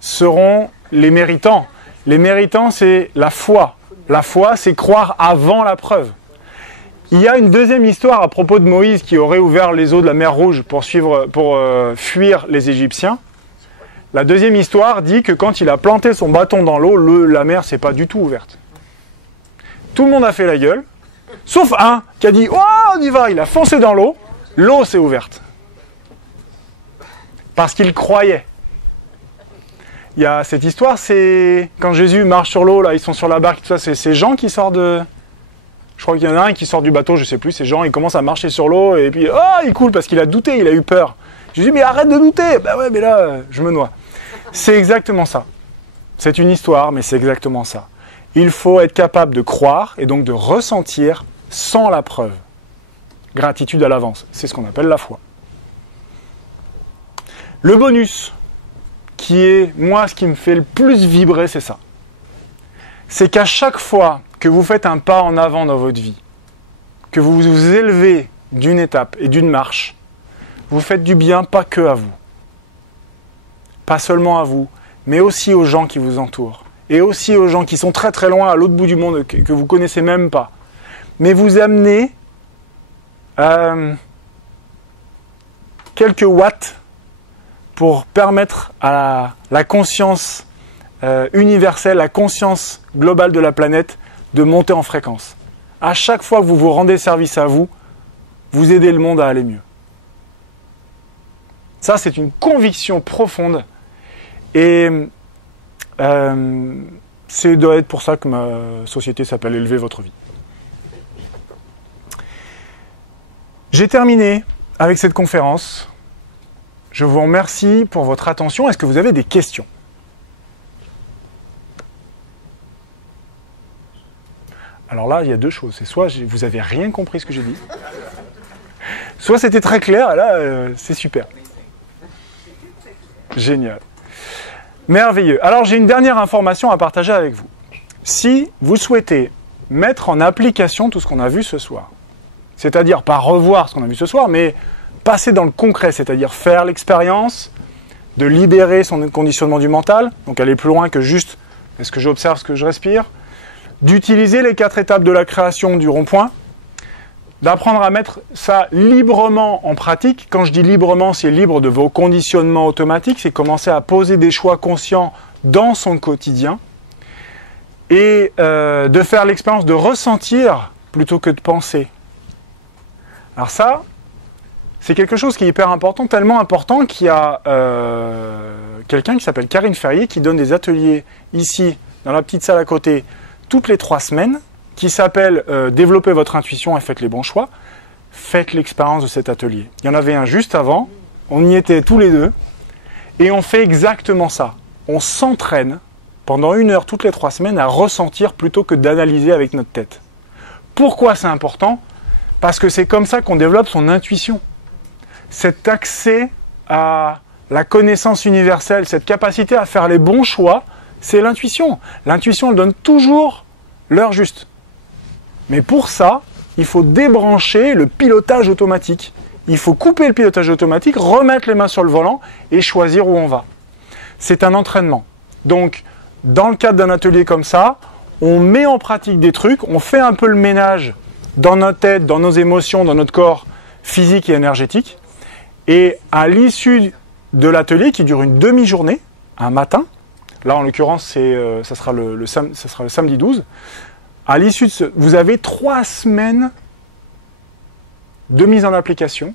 seront les méritants. Les méritants, c'est la foi. La foi, c'est croire avant la preuve. Il y a une deuxième histoire à propos de Moïse qui aurait ouvert les eaux de la mer Rouge pour fuir les Égyptiens. La deuxième histoire dit que quand il a planté son bâton dans l'eau, la mer s'est pas du tout ouverte. Tout le monde a fait la gueule, sauf un qui a dit « Oh, on y va !» Il a foncé dans l'eau s'est ouverte. Parce qu'il croyait. Il y a cette histoire, c'est quand Jésus marche sur l'eau, là, ils sont sur la barque, tout ça, c'est Jean qui sort de... Je crois qu'il y en a un qui sort du bateau, je sais plus, c'est Jean, il commence à marcher sur l'eau, et puis, oh, il coule parce qu'il a douté, il a eu peur. Jésus, mais arrête de douter. Ben ouais, mais là, je me noie. C'est exactement ça. C'est une histoire, mais c'est exactement ça. Il faut être capable de croire, et donc de ressentir sans la preuve. Gratitude à l'avance, c'est ce qu'on appelle la foi. Le bonus, qui est, moi, ce qui me fait le plus vibrer, c'est ça. C'est qu'à chaque fois que vous faites un pas en avant dans votre vie, que vous vous élevez d'une étape et d'une marche, vous faites du bien pas que à vous. Pas seulement à vous, mais aussi aux gens qui vous entourent. et aussi aux gens qui sont très très loin à l'autre bout du monde, que vous ne connaissez même pas. Mais vous amenez quelques watts pour permettre à la conscience universelle, la conscience globale de la planète de monter en fréquence. À chaque fois que vous vous rendez service à vous, vous aidez le monde à aller mieux. Ça, c'est une conviction profonde. Et c'est doit être pour ça que ma société s'appelle Élever votre vie. J'ai terminé avec cette conférence. Je vous remercie pour votre attention. Est-ce que vous avez des questions ? Alors là, il y a deux choses. C'est soit vous n'avez rien compris ce que j'ai dit, soit c'était très clair, et là, c'est super. Génial. Merveilleux. Alors, j'ai une dernière information à partager avec vous. Si vous souhaitez mettre en application tout ce qu'on a vu ce soir, c'est-à-dire pas revoir ce qu'on a vu ce soir, mais passer dans le concret, c'est-à-dire faire l'expérience de libérer son conditionnement du mental, donc aller plus loin que juste est-ce que j'observe, ce que je respire, d'utiliser les 4 étapes de la création du rond-point, d'apprendre à mettre ça librement en pratique. Quand je dis librement, c'est libre de vos conditionnements automatiques, c'est commencer à poser des choix conscients dans son quotidien et de faire l'expérience de ressentir plutôt que de penser. Alors ça, c'est quelque chose qui est hyper important, tellement important qu'il y a quelqu'un qui s'appelle Karine Ferrier qui donne des ateliers ici, dans la petite salle à côté, toutes les 3 semaines, qui s'appelle Développer votre intuition et faites les bons choix. Faites l'expérience de cet atelier. Il y en avait un juste avant, on y était tous les deux, et on fait exactement ça. On s'entraîne pendant 1 heure toutes les 3 semaines à ressentir plutôt que d'analyser avec notre tête. Pourquoi c'est important ? Parce que c'est comme ça qu'on développe son intuition. Cet accès à la connaissance universelle, cette capacité à faire les bons choix, c'est l'intuition. L'intuition, elle donne toujours l'heure juste. Mais pour ça, il faut débrancher le pilotage automatique. Il faut couper le pilotage automatique, remettre les mains sur le volant et choisir où on va. C'est un entraînement. Donc, dans le cadre d'un atelier comme ça, on met en pratique des trucs, on fait un peu le ménage dans notre tête, dans nos émotions, dans notre corps physique et énergétique. Et à l'issue de l'atelier, qui dure une demi-journée, un matin, là en l'occurrence ça sera le samedi 12, à l'issue de vous avez 3 semaines de mise en application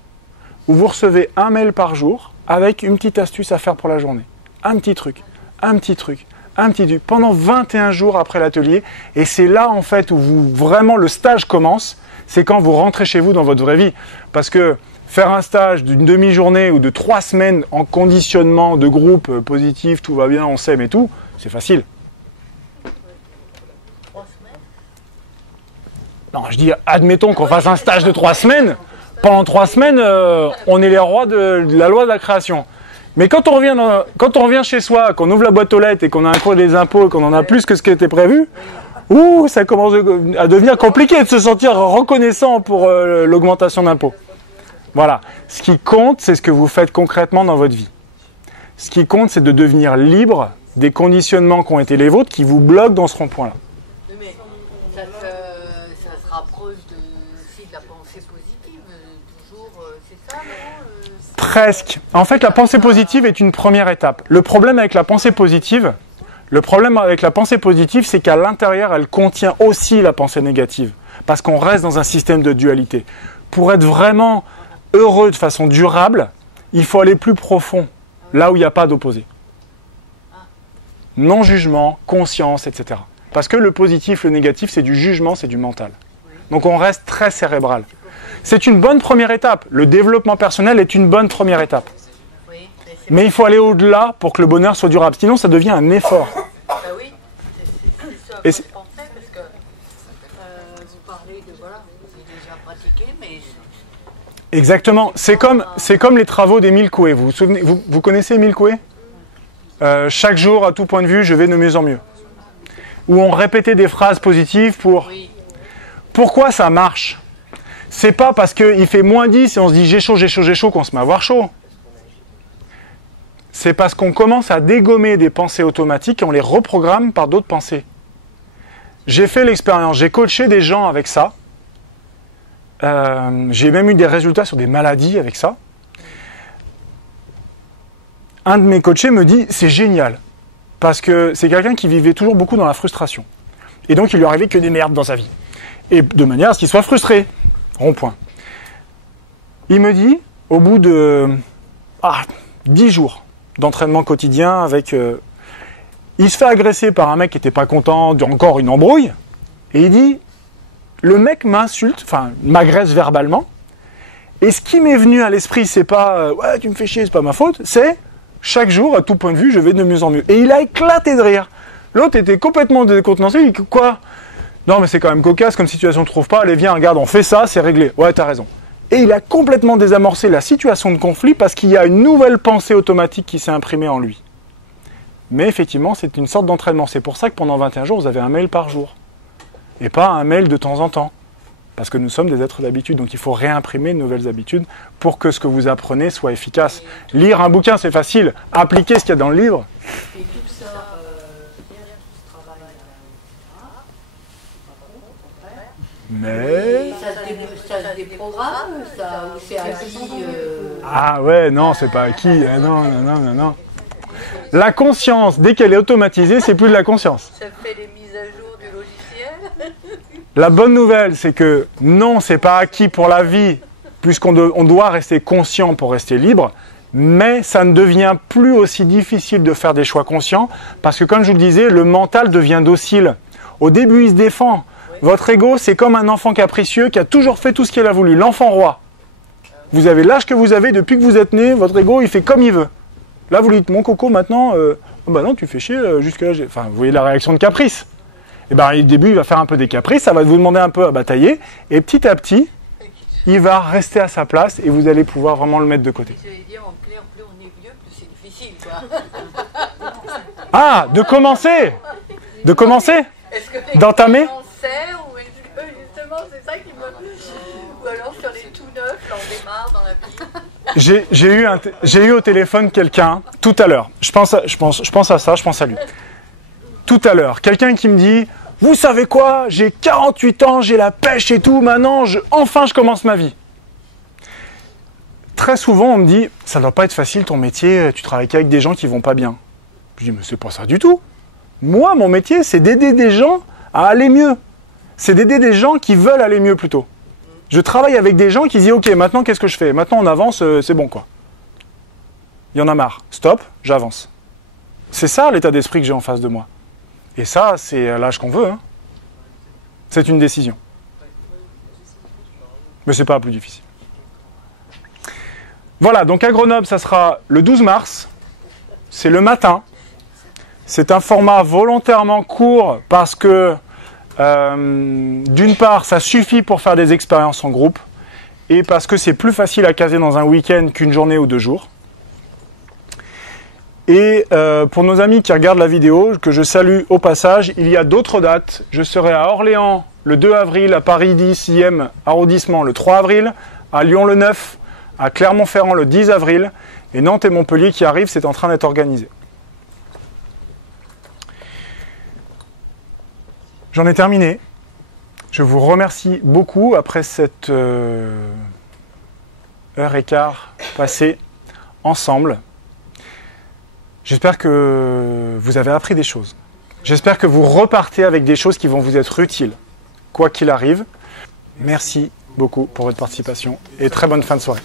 où vous recevez un mail par jour avec une petite astuce à faire pour la journée. Un petit truc, un petit truc, un petit truc, pendant 21 jours après l'atelier. Et c'est là en fait où vraiment le stage commence, c'est quand vous rentrez chez vous dans votre vraie vie. Parce que faire un stage d'une demi-journée ou de 3 semaines en conditionnement de groupe positif, tout va bien, on s'aime et tout, c'est facile. Non, je dis, admettons qu'on fasse un stage de 3 semaines. Pendant 3 semaines, on est les rois de la loi de la création. Mais quand on revient chez soi, qu'on ouvre la boîte aux lettres et qu'on a un cours des impôts et qu'on en a plus que ce qui était prévu, ça commence à devenir compliqué de se sentir reconnaissant pour l'augmentation d'impôts. Voilà. Ce qui compte, c'est ce que vous faites concrètement dans votre vie. Ce qui compte, c'est de devenir libre des conditionnements qui ont été les vôtres, qui vous bloquent dans ce rond-point-là. Mais ça se rapproche de la pensée positive, toujours, c'est ça, non Presque. En fait, la pensée positive est une première étape. Le problème avec la pensée positive, c'est qu'à l'intérieur, elle contient aussi la pensée négative. Parce qu'on reste dans un système de dualité. Pour être vraiment heureux de façon durable, il faut aller plus profond, là où il n'y a pas d'opposé. Non-jugement, conscience, etc. Parce que le positif, le négatif, c'est du jugement, c'est du mental. Donc on reste très cérébral. C'est une bonne première étape. Le développement personnel est une bonne première étape. Mais il faut aller au-delà pour que le bonheur soit durable. Sinon, ça devient un effort. Oui, c'est ça que je pensais, parce que vous parlez de, voilà, j'ai déjà pratiqué, mais... Exactement. C'est comme les travaux d'Émile Coué. Vous vous souvenez, vous connaissez Émile Coué ? Chaque jour, à tout point de vue, je vais de mieux en mieux. Où on répétait des phrases positives pour... Oui. Pourquoi ça marche ? C'est pas parce qu'il fait -10 et on se dit j'ai chaud qu'on se met à avoir chaud. C'est parce qu'on commence à dégommer des pensées automatiques et on les reprogramme par d'autres pensées. J'ai fait l'expérience, j'ai coaché des gens avec ça. J'ai même eu des résultats sur des maladies avec ça. Un de mes coachés me dit, c'est génial, parce que c'est quelqu'un qui vivait toujours beaucoup dans la frustration. Et donc il lui arrivait que des merdes dans sa vie. Et de manière à ce qu'il soit frustré. Rond-point. Il me dit, au bout de 10 jours d'entraînement quotidien avec... il se fait agresser par un mec qui n'était pas content, encore une embrouille, et il dit, le mec m'insulte, enfin m'agresse verbalement, et ce qui m'est venu à l'esprit, c'est pas ouais tu me fais chier, c'est pas ma faute, c'est chaque jour, à tout point de vue, je vais de mieux en mieux. Et il a éclaté de rire. L'autre était complètement décontenancé, il dit quoi? Non mais c'est quand même cocasse comme situation, tu trouves pas? Allez viens, regarde, on fait ça, c'est réglé. Ouais, t'as raison. Et il a complètement désamorcé la situation de conflit parce qu'il y a une nouvelle pensée automatique qui s'est imprimée en lui. Mais effectivement, c'est une sorte d'entraînement. C'est pour ça que pendant 21 jours, vous avez un mail par jour. Et pas un mail de temps en temps. Parce que nous sommes des êtres d'habitude. Donc il faut réimprimer de nouvelles habitudes pour que ce que vous apprenez soit efficace. Lire un bouquin, c'est facile. Appliquer ce qu'il y a dans le livre. Et tout ça, derrière tout ce travail-là, Mais... ça se déprogramme, ça, ou c'est acquis. Ah ouais, non, c'est pas acquis. Ah, non. La conscience, dès qu'elle est automatisée, c'est plus de la conscience. Ça fait les mises à jour du logiciel. La bonne nouvelle, c'est que non, c'est pas acquis pour la vie, puisqu'on doit rester conscient pour rester libre, mais ça ne devient plus aussi difficile de faire des choix conscients, parce que comme je vous le disais, le mental devient docile. Au début, il se défend. Votre ego, c'est comme un enfant capricieux qui a toujours fait tout ce qu'il a voulu, l'enfant roi. Vous avez l'âge que vous avez depuis que vous êtes né, votre ego, il fait comme il veut. Là, vous lui dites, mon coco, maintenant, bah non, tu fais chier, jusque-là, enfin, vous voyez la réaction de caprice. Et ben, au début, il va faire un peu des caprices, ça va vous demander un peu à batailler, et petit à petit, il va rester à sa place, et vous allez pouvoir vraiment le mettre de côté. Je vais dire, plus on est vieux, plus c'est difficile, quoi. Ah, de commencer. Est-ce que D'entamer. on sait, ou est-ce que, justement, c'est ça qui me... Ou alors, sur les tout neufs, là, on démarre dans la vie. J'ai eu au téléphone quelqu'un tout à l'heure. Je pense à lui. Tout à l'heure, quelqu'un qui me dit « Vous savez quoi? J'ai 48 ans, j'ai la pêche et tout, maintenant, enfin, je commence ma vie. » Très souvent, on me dit « Ça ne doit pas être facile ton métier, tu travailles qu'avec des gens qui vont pas bien. » Je dis « Mais c'est pas ça du tout. Moi, mon métier, c'est d'aider des gens à aller mieux. C'est d'aider des gens qui veulent aller mieux plutôt. Je travaille avec des gens qui disent « Ok, maintenant, qu'est-ce que je fais? Maintenant, on avance, c'est bon, quoi. » Il y en a marre. Stop, j'avance. C'est ça l'état d'esprit que j'ai en face de moi. Et ça, c'est l'âge qu'on veut. Hein. C'est une décision. Mais c'est pas plus difficile. Voilà, donc à Grenoble, ça sera le 12 mars. C'est le matin. C'est un format volontairement court parce que, d'une part, ça suffit pour faire des expériences en groupe et parce que c'est plus facile à caser dans un week-end qu'une journée ou 2 jours. Et pour nos amis qui regardent la vidéo, que je salue au passage, il y a d'autres dates. Je serai à Orléans le 2 avril, à Paris 10e arrondissement le 3 avril, à Lyon le 9, à Clermont-Ferrand le 10 avril, et Nantes et Montpellier qui arrivent, c'est en train d'être organisé. J'en ai terminé. Je vous remercie beaucoup après cette heure et quart passée ensemble. J'espère que vous avez appris des choses. J'espère que vous repartez avec des choses qui vont vous être utiles, quoi qu'il arrive. Merci beaucoup pour votre participation et très bonne fin de soirée.